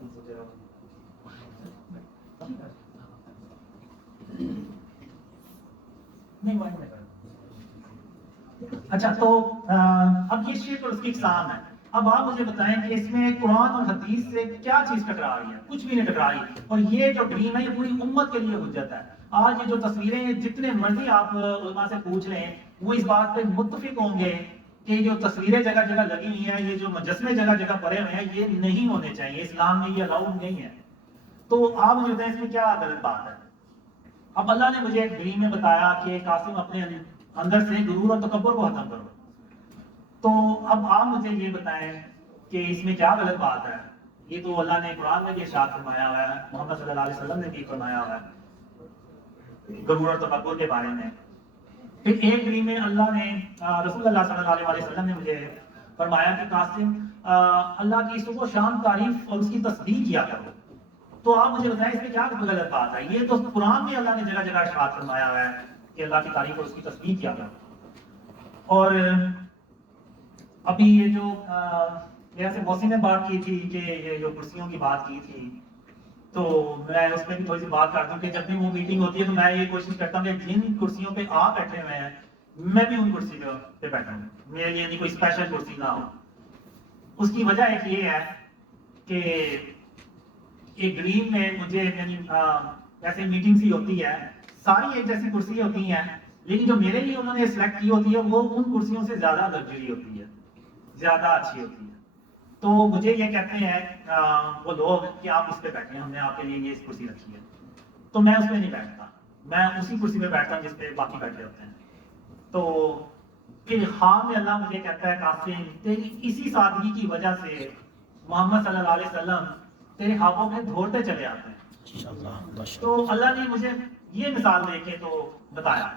اچھا. تو اب یہ شرک اور اس کی اقسام ہے. اب آپ مجھے بتائیں کہ اس میں قرآن اور حدیث سے کیا چیز ٹکرا رہی ہے؟ کچھ بھی نہیں ٹکرا رہی. اور یہ جو ڈریم ہے یہ پوری امت کے لیے حجت ہے. آج یہ جو تصویریں جتنے مرضی آپ علماء سے پوچھ لیں وہ اس بات پہ متفق ہوں گے کہ جو تصویریں جگہ جگہ لگی ہوئی ہیں، یہ جو مجسمے جگہ جگہ پڑے ہوئے ہیں، یہ نہیں ہونے چاہیے، اسلام میں یہ الاؤڈ نہیں ہے. تو آپ مجھے بتائیں اس میں کیا غلط بات ہے؟ اب اللہ نے مجھے ایک ڈریم میں بتایا کہ قاسم اپنے اندر سے غرور اور تکبر کو ختم کرو. تو اب آپ مجھے یہ بتائیں کہ اس میں کیا غلط بات ہے؟ یہ تو اللہ نے قرآن میں بھی ارشاد فرمایا ہوا ہے، محمد صلی اللہ علیہ وسلم نے بھی فرمایا ہوا ہے غرور اور تکبر کے بارے میں. پھر ایک ڈریم میں اللہ نے رسول اللہ صلی اللہ علیہ وسلم نے مجھے فرمایا کہ قاسم اللہ کی صبح و شام تعریف اور اس کی تسبیح کیا کرو. تو آپ مجھے بتائیں اس میں کیا غلط بات ہے؟ یہ تو قرآن میں اللہ نے جگہ جگہ ارشاد فرمایا ہوا ہے کہ اللہ کی تعریف اور اس کی تسبیح کیا کرو. اور ابھی یہ جو جیسے محسن نے بات کی تھی کہ یہ جو کرسیوں کی بات کی تھی، تو میں اس میں بھی تھوڑی سی بات کرتا ہوں کہ جب بھی وہ میٹنگ ہوتی ہے تو میں یہ کوشش کرتا ہوں کہ جن کرسیوں پہ آپ بیٹھے ہوئے ہیں میں بھی ان کرسی پہ بیٹھا ہوں، میرے لیے یعنی کوئی اسپیشل کرسی نہ ہو. اس کی وجہ ایک یہ ہے کہ ایک ڈریم میں مجھے یعنی ایسے میٹنگ سی ہوتی ہے، ساری ایک جیسی کرسی ہوتی ہیں، لیکن جو میرے لیے انہوں نے سلیکٹ کی ہوتی ہے وہ ان کرسیوں سے زیادہ لگژری ہوتی ہے، زیادہ اچھی ہوتی ہے. تو مجھے یہ کہتے ہیں وہ لوگ کہ آپ اس پہ بیٹھیں، ہم نے آپ کے لیے یہ اس کرسی رکھی ہے. تو میں اس پہ نہیں بیٹھتا، میں اسی کرسی پہ بیٹھتا ہوں جس پہ باقی بیٹھے ہوتے ہیں. تو پھر خواب میں اللہ مجھے کہتا ہے قاسم تیری اسی سادگی کی وجہ سے محمد صلی اللہ علیہ وسلم تیرے خوابوں میں دھوڑتے چلے آتے ہیں. تو اللہ نے مجھے یہ مثال دے کے تو بتایا.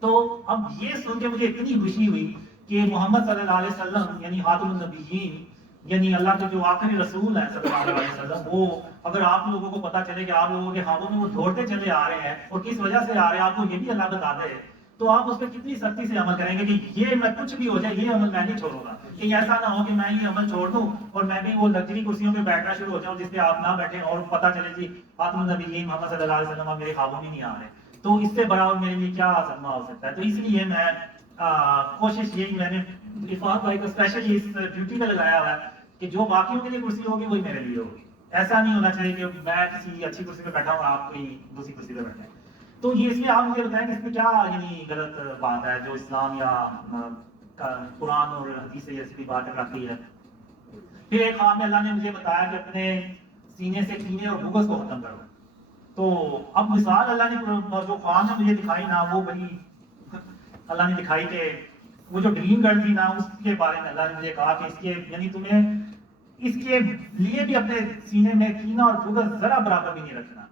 تو اب یہ سن کے مجھے اتنی خوشی ہوئی کہ محمد صلی اللہ علیہ وسلم یعنی خاتم النبیین، یعنی اللہ کے جو آخری رسول ہیں صلی اللہ علیہ وسلم، وہ اگر آپ لوگوں کو پتا چلے کہ آپ لوگوں کے خوابوں میں وہ دھوڑتے چلے آ رہے ہیں اور کس وجہ سے آ رہے ہیں آپ کو یہ بھی اللہ بتا دے، تو آپ اس پہ کتنی سختی سے عمل کریں گے کہ یہ میں کچھ بھی ہو جائے یہ عمل میں نہیں چھوڑوں گا. کہ ایسا نہ ہو کہ میں یہ عمل چھوڑ دوں اور میں بھی وہ لگژری کرسیوں پہ بیٹھنا شروع ہو جاؤں جس پہ آپ نہ بیٹھیں اور پتہ چلے جی خاتم النبیین محمد صلی اللہ علیہ وسلم آپ میرے خوابوں میں نہیں آ رہے. تو اس سے بڑا میرے لیے کیا صدمہ ہو سکتا ہے؟ تو اس لیے میں کوشش یہی میں نے افاق بھائی کو اسپیشلی اس ڈیوٹی پہ لگایا ہوا ہے کہ جو باقیوں کے لیے کرسی ہوگی وہی میرے لیے ہوگی. ایسا نہیں ہونا چاہیے کہ میں کسی اچھی کرسی پہ بیٹھا ہوں آپ کوئی دوسری کرسی پہ بیٹھے. تو یہ اس میں آپ مجھے بتائیں کہ اس میں کیا یعنی غلط بات ہے جو اسلام یا قرآن اور حدیث سے ایسی بات کرتی ہے. پھر ایک خواب میں اللہ نے مجھے بتایا کہ اپنے سینے سے کینے اور بغض کو ختم کرو. تو اب مثال اللہ نے جو خواب میں مجھے دکھائی نا وہ بڑی اللہ نے دکھائی کہ وہ جو ڈریم گرل تھی نا اس کے بارے میں اللہ نے مجھے کہا کہ اس کے یعنی تمہیں اس کے لیے بھی اپنے سینے میں کینہ اور بغض ذرا برابر بھی نہیں رکھنا.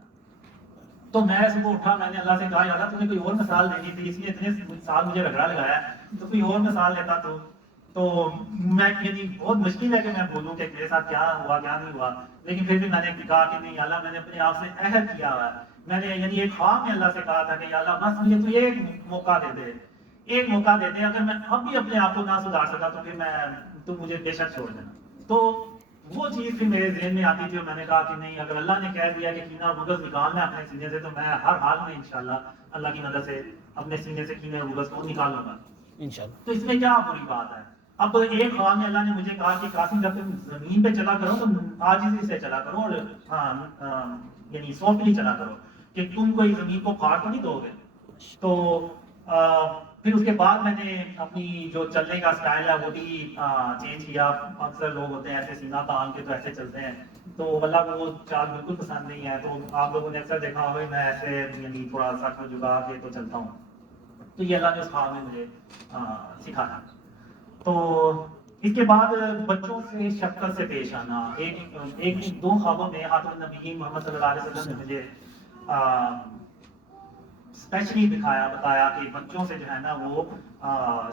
تو میں صبح اٹھا، میں نے اللہ سے کہا یا اللہ تمہیں کوئی اور مثال دینی تھی، اس لیے اتنے مثال مجھے رگڑا لگایا تو کوئی اور مثال لیتا تو میں یعنی بہت مشکل ہے کہ میں بولوں کہ میرے ساتھ کیا ہوا کیا نہیں ہوا. لیکن پھر بھی میں نے کہا کہ نہیں اللہ میں نے اپنے آپ سے عہد کیا ہوا ہے. میں نے یعنی ایک خواب میں اللہ سے کہا تھا کہ یا اللہ بس مجھے تو ایک موقع دے دے، ایک موقع دے دے، اگر میں اب بھی اپنے آپ کو نہ سدھار سکا تو پھر تو مجھے بے شک چھوڑ دینا. تو وہ چیز پھر میرے ذہن میں آتی تھی اور میں نے کہا کہ نہیں اگر اللہ نے کہہ دیا کہ کینہ اور بغض نکالنا ہے اپنے سینے سے تو میں ہر حال میں انشاءاللہ اللہ کی مدد سے اپنے سینے سے کینہ اور بغض کو نکالوں گا انشاءاللہ. تو اس میں کیا بری بات ہے؟ اب ایک خواب میں اللہ نے مجھے کہا کہ قاسم جب تم زمین پہ چلا کرو تو عاجزی سے چلا کرو اور یعنی سافٹلی چلا کرو کہ تم کوئی زمین کو پھاڑ تو نہیں دو گے. تو پھر اس کے بعد میں نے اپنی جو چلنے کا سٹائل ہے وہ بھی چینج کیا. اکثر لوگ ہوتے ہیں ایسے سینہ تان کے تو ایسے چلتے ہیں، تو اللہ کو وہ چال بالکل پسند نہیں ہے. تو آپ لوگوں نے اکثر دیکھا ہوگا میں ایسے یعنی تھوڑا سا کو جھکا کے تو چلتا ہوں. تو یہ اللہ نے اس خواب میں مجھے سکھایا. تو اس کے بعد بچوں سے شفقت سے پیش آنا، ایک دو خوابوں میں خاتم النبیین محمد صلی اللہ علیہ وسلم نے مجھے اسپیشلی دکھایا بتایا کہ بچوں سے جو ہے نا وہ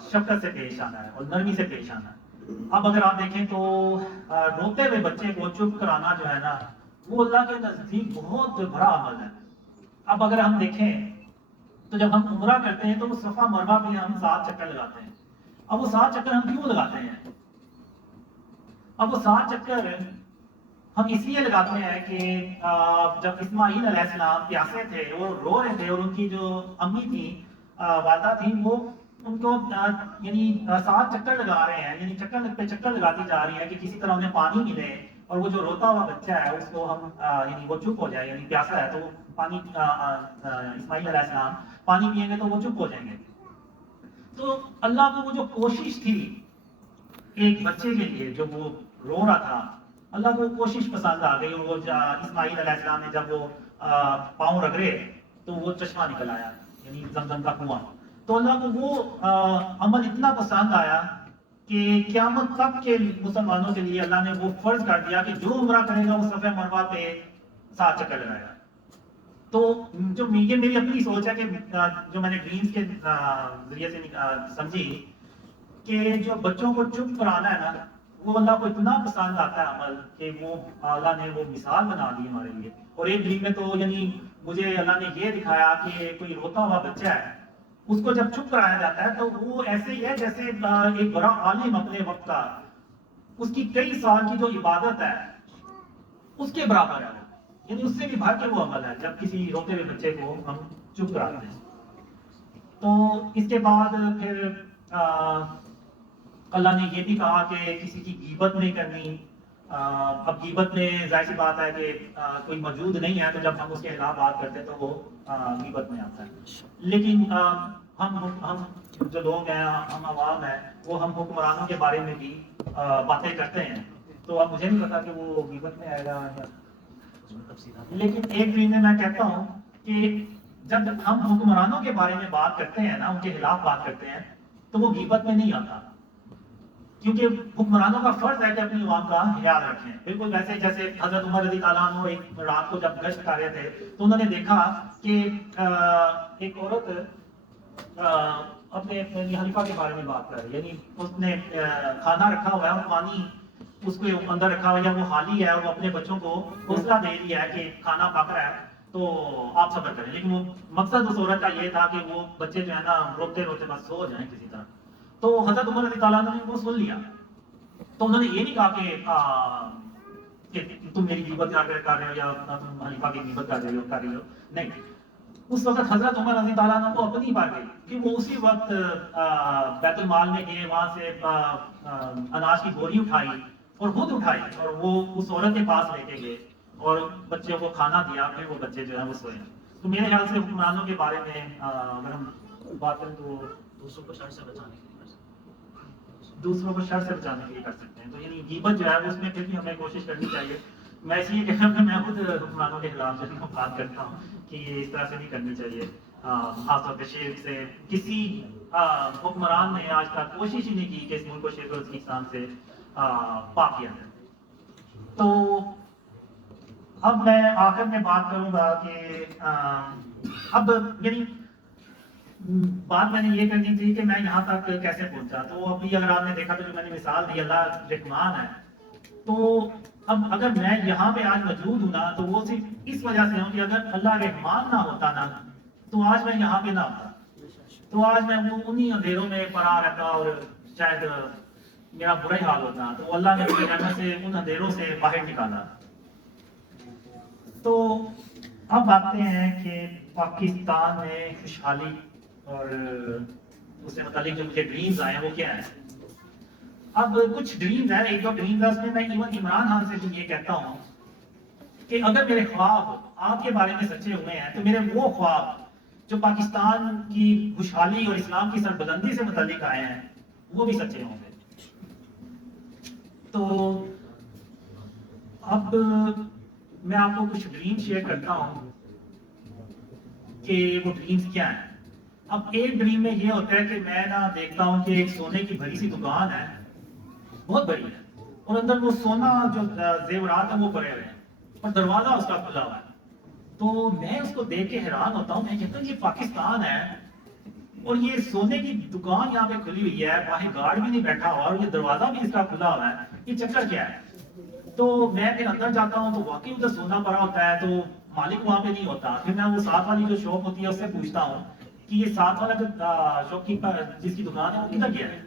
شفقت سے پیش آنا ہے اور نرمی سے پیش آنا ہے. اب اگر آپ دیکھیں تو روتے ہوئے بچے کو چپ کرانا جو ہے نا وہ اللہ کے نزدیک بہت بڑا عمل ہے. اب اگر ہم دیکھیں تو جب ہم عمرہ کرتے ہیں تو وہ صفا مروہ پہ ہم 7 چکر لگاتے ہیں. اب وہ 7 چکر ہم کیوں لگاتے ہیں؟ اب وہ 7 چکر ہم اس لیے لگاتے ہیں کہ جب اسماعیل علیہ السلام پیاسے تھے وہ رو رہے تھے اور ان کی جو امی تھی والدہ تھیں وہ ان کو یعنی 7 چکر لگا رہے ہیں، یعنی چکر پہ چکر لگاتی جا رہی ہے کہ کسی طرح انہیں پانی ملے اور وہ جو روتا ہوا بچہ ہے اس کو ہم یعنی وہ چپ ہو جائے، یعنی پیاسا ہے تو پانی اسماعیل علیہ السلام پانی پئیں گے تو وہ چپ ہو جائیں گے. تو اللہ کو وہ جو کوشش تھی ایک بچے کے لیے جو وہ رو رہا تھا، اللہ کو وہ کوشش پسند آ گئی، اور وہ اسماعیل علیہ السلام نے جب وہ پاؤں رگڑے تو وہ چشمہ نکل آیا، یعنی زمزم کا کنواں. تو اللہ کو وہ عمل اتنا پسند آیا کہ قیامت تک کے مسلمانوں کے لیے اللہ نے وہ فرض کر دیا کہ جو عمرہ کرے گا وہ صفحہ مروہ پہ 7 چکر لگائے گا. تو جو یہ میری اپنی سوچ ہے کہ جو میں نے ڈریمز کے ذریعے سے سمجھی کہ جو بچوں کو چپ کرانا ہے نا، وہ اللہ کو اتنا پسند آتا ہے عمل کہ وہ اللہ نے وہ مثال بنا دی ہمارے لیے. اور ایک ڈریم میں تو یعنی مجھے اللہ نے یہ دکھایا کہ کوئی روتا ہوا بچہ ہے، اس کو جب چپ کرایا جاتا ہے تو وہ ایسے ہی ہے جیسے ایک بڑا عالم اپنے وقت کا، اس کی کئی سال کی جو عبادت ہے اس کے برابر ہے، یعنی اس سے بھی بڑھ کے وہ عمل ہے جب کسی روتے ہوئے بچے کو ہم چپ کراتے ہیں. تو اس کے بعد پھر اللہ نے یہ بھی کہا کہ کسی کی غیبت نہیں کرنی. اب غیبت میں ظاہر سی بات ہے کہ کوئی موجود نہیں ہے تو جب ہم اس کے خلاف بات کرتے ہیں تو وہ غیبت میں آتا ہے. لیکن ہم جو لوگ ہیں، ہم عوام ہیں، وہ ہم حکمرانوں کے بارے میں بھی باتیں کرتے ہیں. تو اب مجھے نہیں پتا کہ وہ غیبت میں آئے گا، لیکن ایک ڈریم میں میں کہتا ہوں کہ جب ہم حکمرانوں کے بارے میں بات کرتے ہیں نا، ان کے خلاف بات کرتے ہیں، تو وہ غیبت میں نہیں آتا، کیونکہ حکمرانوں کا فرض ہے کہ اپنی عوام کا خیال رکھیں. بالکل ویسے جیسے حضرت عمر رضی اللہ عنہ ایک رات کو جب گشت کر رہے تھے تو انہوں نے دیکھا کہ ایک عورت اپنے حلیفہ کے بارے میں بات کر رہی ہے، یعنی اس نے کھانا رکھا ہوا ہے اور پانی اس کے اندر رکھا ہوا ہے، یا وہ خالی ہے اور وہ اپنے بچوں کو حوصلہ دے رہی ہے کہ کھانا پک رہا ہے تو آپ صبر کریں. لیکن وہ مقصد اس عورت کا یہ تھا کہ وہ بچے جو ہے نا روتے روتے بس سو جائیں کسی طرح. تو حضرت عمر رضی اللہ عنہ نے وہ سن لیا، تو انہوں نے یہ نہیں کہا کہ تم میری غیبت کر رہے ہو یا تم حلیفہ کی غیبت کر رہی ہو، نہیں. اس وقت حضرت عمر رضی اللہ عنہ کو اپنی بات گئی کہ وہ اسی وقت بیت المال میں گئے، وہاں سے اناج کی بوری اٹھائی اور خود اٹھائی اور وہ اس عورت کے پاس لے کے گئے اور بچے کو کھانا دیا، پھر وہ بچے جو ہیں وہ سوئے. تو میرے خیال سے حکمرانوں کے بارے میں اگر ہم بات کریں تو دوسروں کو شر سے بچانے کے لیے کر سکتے ہیں. تو یعنی غیبت جو ہے اس میں پھر بھی ہمیں کوشش کرنی چاہیے. میں اس لیے کہہ رہا ہوں کہ میں خود حکمرانوں کے خلاف جو ہے بات کرتا ہوں کہ یہ اس طرح سے نہیں کرنی چاہیے. خاص طور پہ شرک سے کسی حکمران نے آج تک کوشش ہی نہیں کی کہ اس ملک کو شرک اور پاکستان سے پاک کیا جائے. تو اب میں آخر میں بات کروں گا کہ اب یعنی بات میں نے یہ کرنی تھی کہ میں یہاں تک کیسے پہنچا. تو ابھی اگر آپ نے دیکھا تو جو میں نے مثال دی اللہ رحمان ہے، تو اب اگر میں یہاں پہ آج موجود ہوں نا تو وہ صرف اس وجہ سے ہوں کہ اگر اللہ رحمان نہ ہوتا نا تو آج میں یہاں پہ نہ ہوتا، تو آج میں وہ انہی اندھیروں میں پڑا رہتا اور شاید میرا برا ہی حال ہوتا. تو اللہ نے میری رحمت سے ان اندھیروں سے باہر نکالا. تو اب آتے ہیں کہ پاکستان میں خوشحالی اور اس سے متعلق جو مجھے ڈریمز آئے ہیں وہ کیا ہیں. اب کچھ ڈریمز ہیں، ایک دو ڈریمز ہے اس میں میں ایون عمران خان سے بھی یہ کہتا ہوں کہ اگر میرے خواب آپ کے بارے میں سچے ہوئے ہیں تو میرے وہ خواب جو پاکستان کی خوشحالی اور اسلام کی سربلندی سے متعلق آئے ہیں وہ بھی سچے ہوں گے. تو اب میں آپ کو کچھ ڈریم شیئر کرتا ہوں کہ وہ ڈریمز کیا ہیں. اب ایک ڈریم میں یہ ہوتا ہے کہ میں نا دیکھتا ہوں کہ ایک سونے کی بڑی سی دکان ہے، بہت بڑی ہے، اور اندر وہ سونا جو زیورات ہیں وہ پڑے ہوئے ہیں اور دروازہ اس کا کھلا ہوا ہے. تو میں اس کو دیکھ کے حیران ہوتا ہوں، میں کہتا ہوں یہ پاکستان ہے اور یہ سونے کی دکان یہاں پہ کھلی ہوئی ہے، باہر گارڈ بھی نہیں بیٹھا ہوا اور یہ دروازہ بھی اس کا کھلا ہوا ہے، یہ چکر کیا ہے. تو میں پھر اندر جاتا ہوں تو واقعی ادھر سونا پڑا ہوتا ہے، تو مالک وہاں پہ نہیں ہوتا. پھر میں وہ ساتھ والی جو شاپ ہوتی ہے اس سے پوچھتا ہوں کہ یہ ساتھ والا جو شاپ کیپر جس کی دکان ہے وہ کدھر گیا ہے.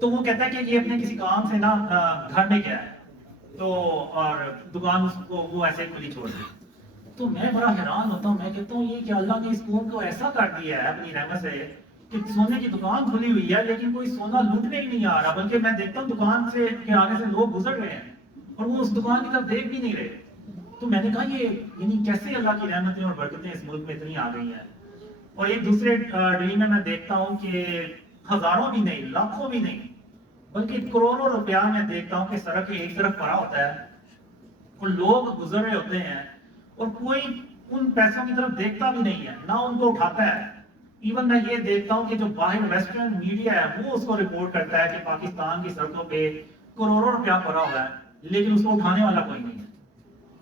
تو وہ کہتا ہے کہ یہ اپنے کسی کام سے نا گھر میں گیا ہے، تو اور دکان کو وہ ایسے کھلی چھوڑ دی. تو میں بڑا حیران ہوتا ہوں، میں کہتا ہوں یہ کہ اللہ نے اس قوم کو ایسا کر دیا ہے اپنی رحمت سے کہ سونے کی دکان کھلی ہوئی ہے لیکن کوئی سونا لوٹنے ہی نہیں آ رہا، بلکہ میں دیکھتا ہوں دکان سے کے آگے سے لوگ گزر رہے ہیں اور وہ اس دکان کی طرف دیکھ بھی نہیں رہے. تو میں نے کہا یہ یعنی کیسے اللہ کی رحمتیں اور برکتیں اس ملک میں اتنی آ گئی ہیں. اور ایک دوسرے ڈریم میں دیکھتا ہوں کہ ہزاروں بھی نہیں، لاکھوں بھی نہیں، بلکہ کروڑوں روپیہ میں دیکھتا ہوں کہ سڑک کے ایک طرف پڑا ہوتا ہے اور لوگ گزر رہے ہوتے ہیں اور کوئی ان پیسوں کی طرف دیکھتا بھی نہیں ہے، نہ ان کو اٹھاتا ہے۔ ایون میں یہ دیکھتا ہوں کہ جو باہر ویسٹرن میڈیا ہے وہ اس کو رپورٹ کرتا ہے کہ پاکستان کی سڑکوں پہ کروڑوں روپیہ پڑا ہوا ہے، لیکن اس کو اٹھانے والا کوئی نہیں ہے۔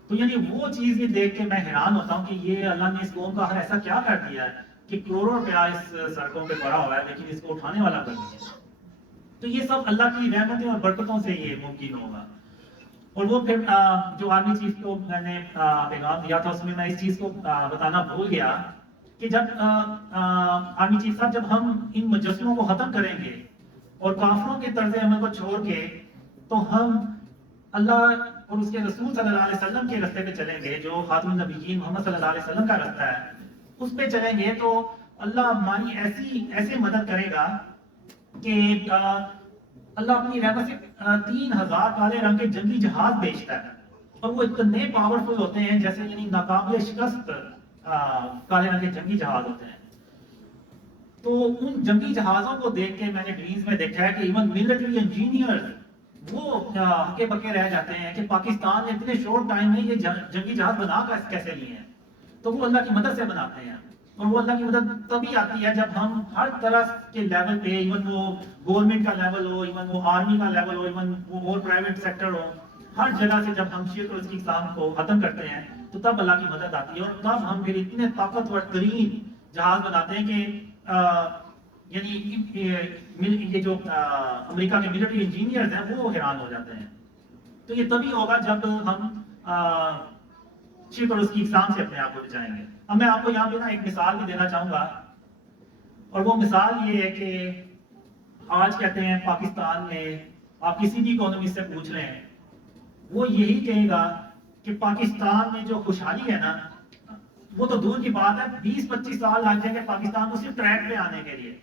تو یعنی وہ چیز بھی دیکھ کے میں حیران ہوتا ہوں کہ یہ اللہ نے اس قوم کا ایسا کیا کر دیا ہے کہ کروڑوں روپیہ اس سڑکوں پہ پڑا ہوا ہے لیکن اس کو اٹھانے والا کوئی نہیں ہے۔ تو یہ سب اللہ کی رحمتیں اور برکتوں سے یہ ممکن ہوگا۔ اور وہ پھر جو آرمی چیف کو میں نے پیغام دیا تھا اس میں اس چیز کو بتانا بھول گیا کہ جب آرمی چیف صاحب جب ہم ان مجسموں کو ختم کریں گے اور کافروں کے طرز عمل کو چھوڑ کے تو ہم اللہ اور اس کے رسول صلی اللہ علیہ وسلم کے راستے پہ چلیں گے جو خاتم النبیین محمد صلی اللہ علیہ وسلم کا راستہ ہے، اس پہ چلیں گے تو اللہ ہماری ایسے مدد کرے گا کہ اللہ اپنی رحمت سے 3000 کالے رنگ کے جنگی جہاز بھیجتا ہے اور وہ اتنے پاورفل ہوتے ہیں جیسے یعنی ناقابل شکست کالے رنگ کے جنگی جہاز ہوتے ہیں۔ تو ان جنگی جہازوں کو دیکھ کے میں نے ڈرینز میں دیکھا ہے کہ ایون ملٹری انجینئر وہ ہکے بکے رہ جاتے ہیں کہ پاکستان نے اتنے شورٹ ٹائم میں یہ جنگی جہاز بنا کیسے لیے ہیں۔ تو وہ اللہ کی مدد سے بناتے ہیں اور وہ اللہ کی مدد تبھی آتی ہے جب ہم ہر طرح کے لیول پہ، ایون وہ گورنمنٹ کا لیول ہو، ایون وہ آرمی کا لیول ہو، ایون وہ اور پرائیویٹ سیکٹر ہو، ہر جگہ سے جب ہم شرک اور اس کی اقسام کو ختم کرتے ہیں تو تب اللہ کی مدد آتی ہے اور تب ہم پھر اتنے طاقتور ترین جہاز بناتے ہیں کہ یعنی یہ جو امریکہ کے ملٹری انجینئرز ہیں وہ حیران ہو جاتے ہیں۔ تو یہ تبھی ہوگا جب ہم شرک اور اس کی اقسام سے اپنے آپ کو بچائیں گے۔ اب میں آپ کو یہاں پہ نا ایک مثال بھی دینا چاہوں گا اور وہ مثال یہ ہے کہ آج کہتے ہیں پاکستان میں آپ کسی بھی اکانومسٹ سے پوچھ رہے ہیں وہ یہی کہے گا کہ پاکستان میں جو خوشحالی ہے نا وہ تو دور کی بات ہے، 20-25 سال لگ جائیں گے پاکستان کو صرف ٹریک پہ آنے کے لیے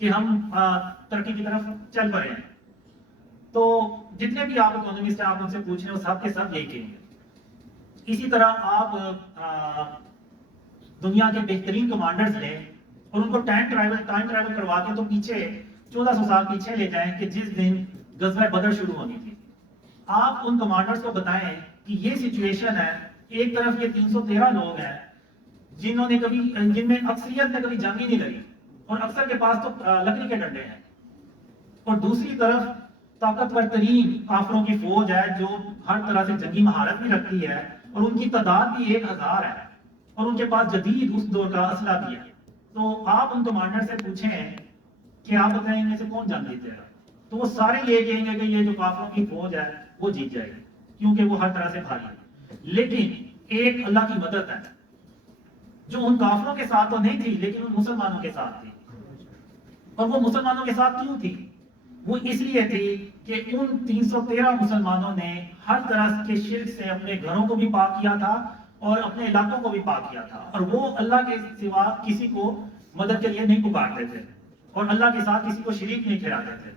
کہ ہم ترقی کی طرف چل پڑے ہیں۔ تو جتنے بھی آپ اکانومسٹ ہیں آپ ان سے پوچھ رہے ہیں وہ سب کے سب یہی کہیں گے۔ اسی طرح آپ دنیا کے بہترین کمانڈرز لیں اور ان کو ٹائم ٹریول کروا کے تو پیچھے 1400 سال پیچھے لے جائیں کہ جس دن غزوہ بدر شروع ہونی تھی۔ آپ ان کمانڈرز کو بتائیں کہ یہ سچویشن ہے، ایک طرف یہ 313 لوگ ہیں جن میں اکثریت نے کبھی جنگ ہی نہیں لڑی اور اکثر کے پاس تو لکڑی کے ڈنڈے ہیں، اور دوسری طرف طاقتور ترین کافروں کی فوج ہے جو ہر طرح سے جنگی مہارت بھی رکھتی ہے اور ان کی تعداد بھی 1000 ہے اور ان کے پاس جدید اس دور کا اسلحہ بھی ہے۔ تو آپ ان کمانڈر سے پوچھیں کہ آپ بتائیں ان میں سے کون جنگ جیتے گا، تو وہ سارے یہ کہیں گے کہ یہ جو کافروں کی فوج ہے وہ جیت جائے گی کیونکہ وہ ہر طرح سے بھاری ہے۔ لیکن ایک اللہ کی مدد ہے جو ان کافروں کے ساتھ تو نہیں تھی لیکن ان مسلمانوں کے ساتھ تھی، اور وہ مسلمانوں کے ساتھ کیوں تھی؟ وہ اس لیے تھی کہ ان 313 مسلمانوں نے ہر طرح کے شرک سے اپنے گھروں کو بھی پاک کیا تھا اور اپنے علاقوں کو بھی پاک کیا تھا، اور وہ اللہ کے سوا کسی کو مدد کے لیے نہیں پکارتے تھے اور اللہ کے ساتھ کسی کو شریک نہیں ٹھہراتے تھے۔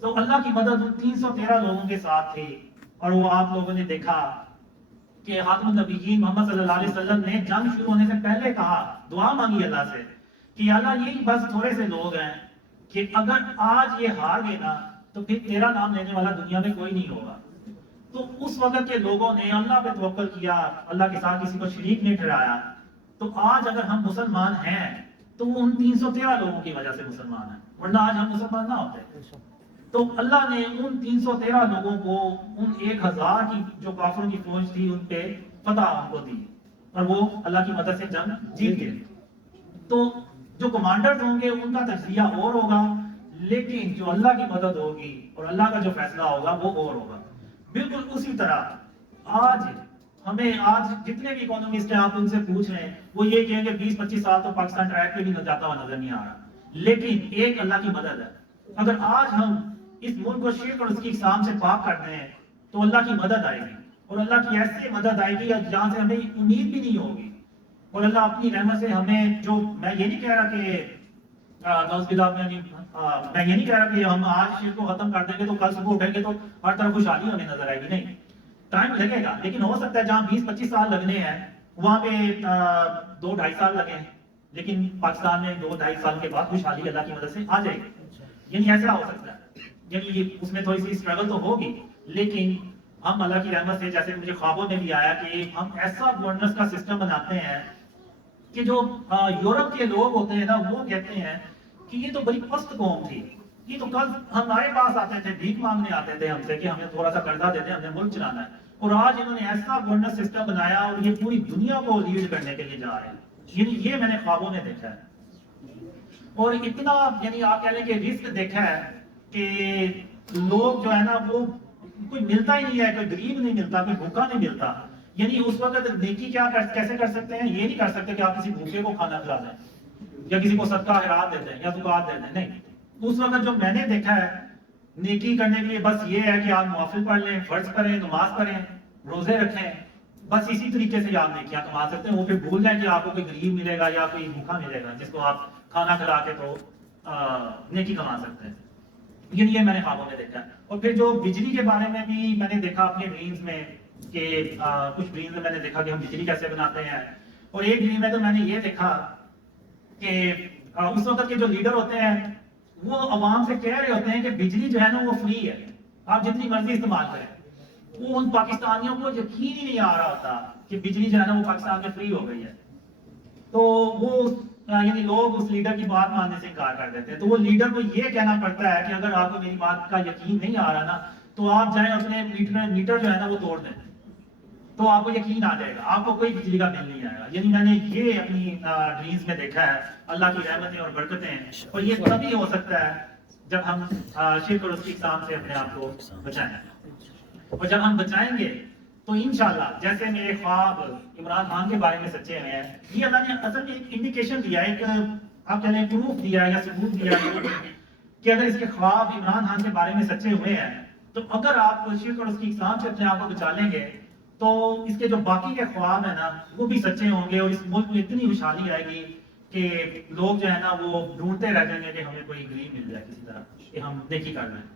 تو اللہ کی مدد ان 313 لوگوں کے ساتھ تھی، اور وہ آپ لوگوں نے دیکھا کہ خاتم النبیین محمد صلی اللہ علیہ وسلم نے جنگ شروع ہونے سے پہلے کہا، دعا مانگی اللہ سے کہ اللہ یہی بس تھوڑے سے لوگ ہیں کہ اگر آج یہ ہار گئے نا تو پھر تیرا نام لینے والا دنیا میں کوئی نہیں ہوگا۔ تو اس وقت کے لوگوں نے اللہ پہ توکل کیا، اللہ کے ساتھ کسی کو شریک نہیں ٹھہرایا۔ تو آج اگر ہم مسلمان ہیں تو وہ ان 313 لوگوں کی وجہ سے مسلمان ہیں، ورنہ آج ہم مسلمان نہ ہوتے۔ تو اللہ نے ان 313 لوگوں کو ان 1000 کی جو کافروں کی فوج تھی ان پہ فتح ان کو دی اور وہ اللہ کی مدد سے جنگ جیت گئے۔ تو جو کمانڈرز ہوں گے ان کا تجزیہ اور ہوگا، لیکن جو اللہ کی مدد ہوگی اور اللہ کا جو فیصلہ ہوگا وہ اور ہوگا۔ بالکل اسی طرح آج جتنے بھی اکانومسٹ ہیں آپ ان سے پوچھ رہے ہیں وہ یہ کہیں گے 20-25 سال تو پاکستان ٹریک پہ بھی نہ جاتا ہوا نظر نہیں آ رہا، لیکن ایک اللہ کی مدد ہے۔ اگر آج ہم اس ملک کو شرک اور اس کی اقسام سے پاک کر دیں تو اللہ کی مدد آئے گی، اور اللہ کی ایسی مدد آئے گی جہاں سے ہمیں امید بھی نہیں ہوگی، اور اللہ اپنی رحمت سے ہمیں جو میں یہ نہیں کہہ رہا کہ ہم آج شرک کو ختم کر دیں گے تو کل صبح اٹھیں گے تو ہر طرف خوشحالی ہمیں نظر آئے گی، نہیں، ٹائم لگے گا، لیکن ہو سکتا ہے جہاں 20-25 سال لگنے ہیں وہاں پہ 2-2.5 سال لگے ہیں، لیکن پاکستان میں 2-2.5 سال کے بعد خوشحالی اللہ کی مدد سے آ جائے گی. یعنی ایسا ہو سکتا ہے, یعنی اس میں تھوڑی سی اسٹرگل تو ہوگی, لیکن ہم اللہ کی رحمت سے, جیسے مجھے خوابوں میں بھی آیا کہ ہم ایسا گورننس کا سسٹم بناتے ہیں کہ جو یورپ کے لوگ ہوتے ہیں نا, وہ کہتے ہیں کہ یہ تو بڑی پست قوم تھی, یہ تو کل ہمارے پاس آتے تھے, بھیک مانگنے آتے تھے ہم سے کہ ہمیں تھوڑا سا قرضہ دے دیں, ہمیں ملک چلانا ہے, اور آج انہوں نے ایسا گورننس سسٹم بنایا اور یہ پوری دنیا کو لیڈ کرنے کے لیے جا رہے ہیں. یعنی یہ میں نے خوابوں میں دیکھا ہے, اور اتنا یعنی آپ کہہ لیں کہ رزق دیکھا ہے کہ لوگ جو ہے نا وہ کوئی ملتا ہی نہیں ہے, کوئی غریب نہیں ملتا, کوئی بھوکا نہیں ملتا. یعنی اس وقت نیکی کیسے کر سکتے ہیں, یہ نہیں کر سکتے کہ آپ کسی بھوکے کو کھانا کھلا دیں یا کسی کو صدقہ خیرات دے دیں یا زکات دے دیں, نہیں. اس وقت جو میں نے دیکھا ہے نیکی کرنے کے لیے بس یہ ہے کہ آپ نوافل پڑھ لیں, فرض کریں, نماز پڑھیں, روزے رکھیں, بس اسی طریقے سے آپ نیکیاں کما سکتے ہیں. وہ پھر بھول جائیں کہ آپ کو کوئی غریب ملے گا یا کوئی بھوکا ملے گا جس کو آپ کھانا کھلا کے تو نیکی کما سکتے ہیں. یہ میں نے خوابوں میں دیکھا. اور پھر جو بجلی کے بارے میں بھی میں نے دیکھا اپنے ڈریمز میں کہ کچھ ڈریمز میں نے دیکھا کہ ہم بجلی کیسے بناتے ہیں. اور ایک ڈریم میں تو میں نے یہ دیکھا کہ اس وقت کے جو لیڈر ہوتے ہیں وہ عوام سے کہہ رہے ہوتے ہیں کہ بجلی جو ہے نا وہ فری ہے, آپ جتنی مرضی استعمال کریں. وہ ان پاکستانیوں کو یقین ہی نہیں آ رہا ہوتا کہ بجلی جو ہے نا وہ پاکستان میں فری ہو گئی ہے. تو وہ یعنی لوگ اس لیڈر کی بات ماننے سے انکار کر دیتے ہیں. تو وہ لیڈر کو یہ کہنا پڑتا ہے کہ اگر آپ کو میری بات کا یقین نہیں آ رہا نا تو آپ جائیں اپنے میٹر جو ہے نا وہ توڑ دیں, تو آپ کو یقین آ جائے گا, آپ کو کوئی بجلی کا بل نہیں آئے گا. یعنی میں نے یہ اپنی ڈریمز میں دیکھا ہے, اللہ کی رحمتیں اور برکتیں. اور یہ تبھی ہو سکتا ہے جب ہم شرک اور اس کی اقسام سے اپنے آپ کو بچائیں. اور جب ہم بچائیں گے تو انشاءاللہ جیسے میرے خواب عمران خان کے بارے میں سچے ہوئے ہیں, یہ اللہ نے اصل میں ایک انڈیکیشن دیا ہے, ایک آپ کہہ لیں پروف دیا ہے یا ثبوت دیا ہے کہ اگر اس کے خواب عمران خان کے بارے میں سچے ہوئے ہیں تو اگر آپ شرک اور اس کی اقسام سے اپنے آپ کو بچا لیں گے تو اس کے جو باقی کے خواب ہیں نا وہ بھی سچے ہوں گے, اور اس ملک میں اتنی خوشحالی آئے گی کہ لوگ جو ہے نا وہ ڈھونڈتے رہ جائیں گے کہ ہمیں کوئی غریب مل جائے کسی طرح کہ ہم نیکی کر رہے ہیں.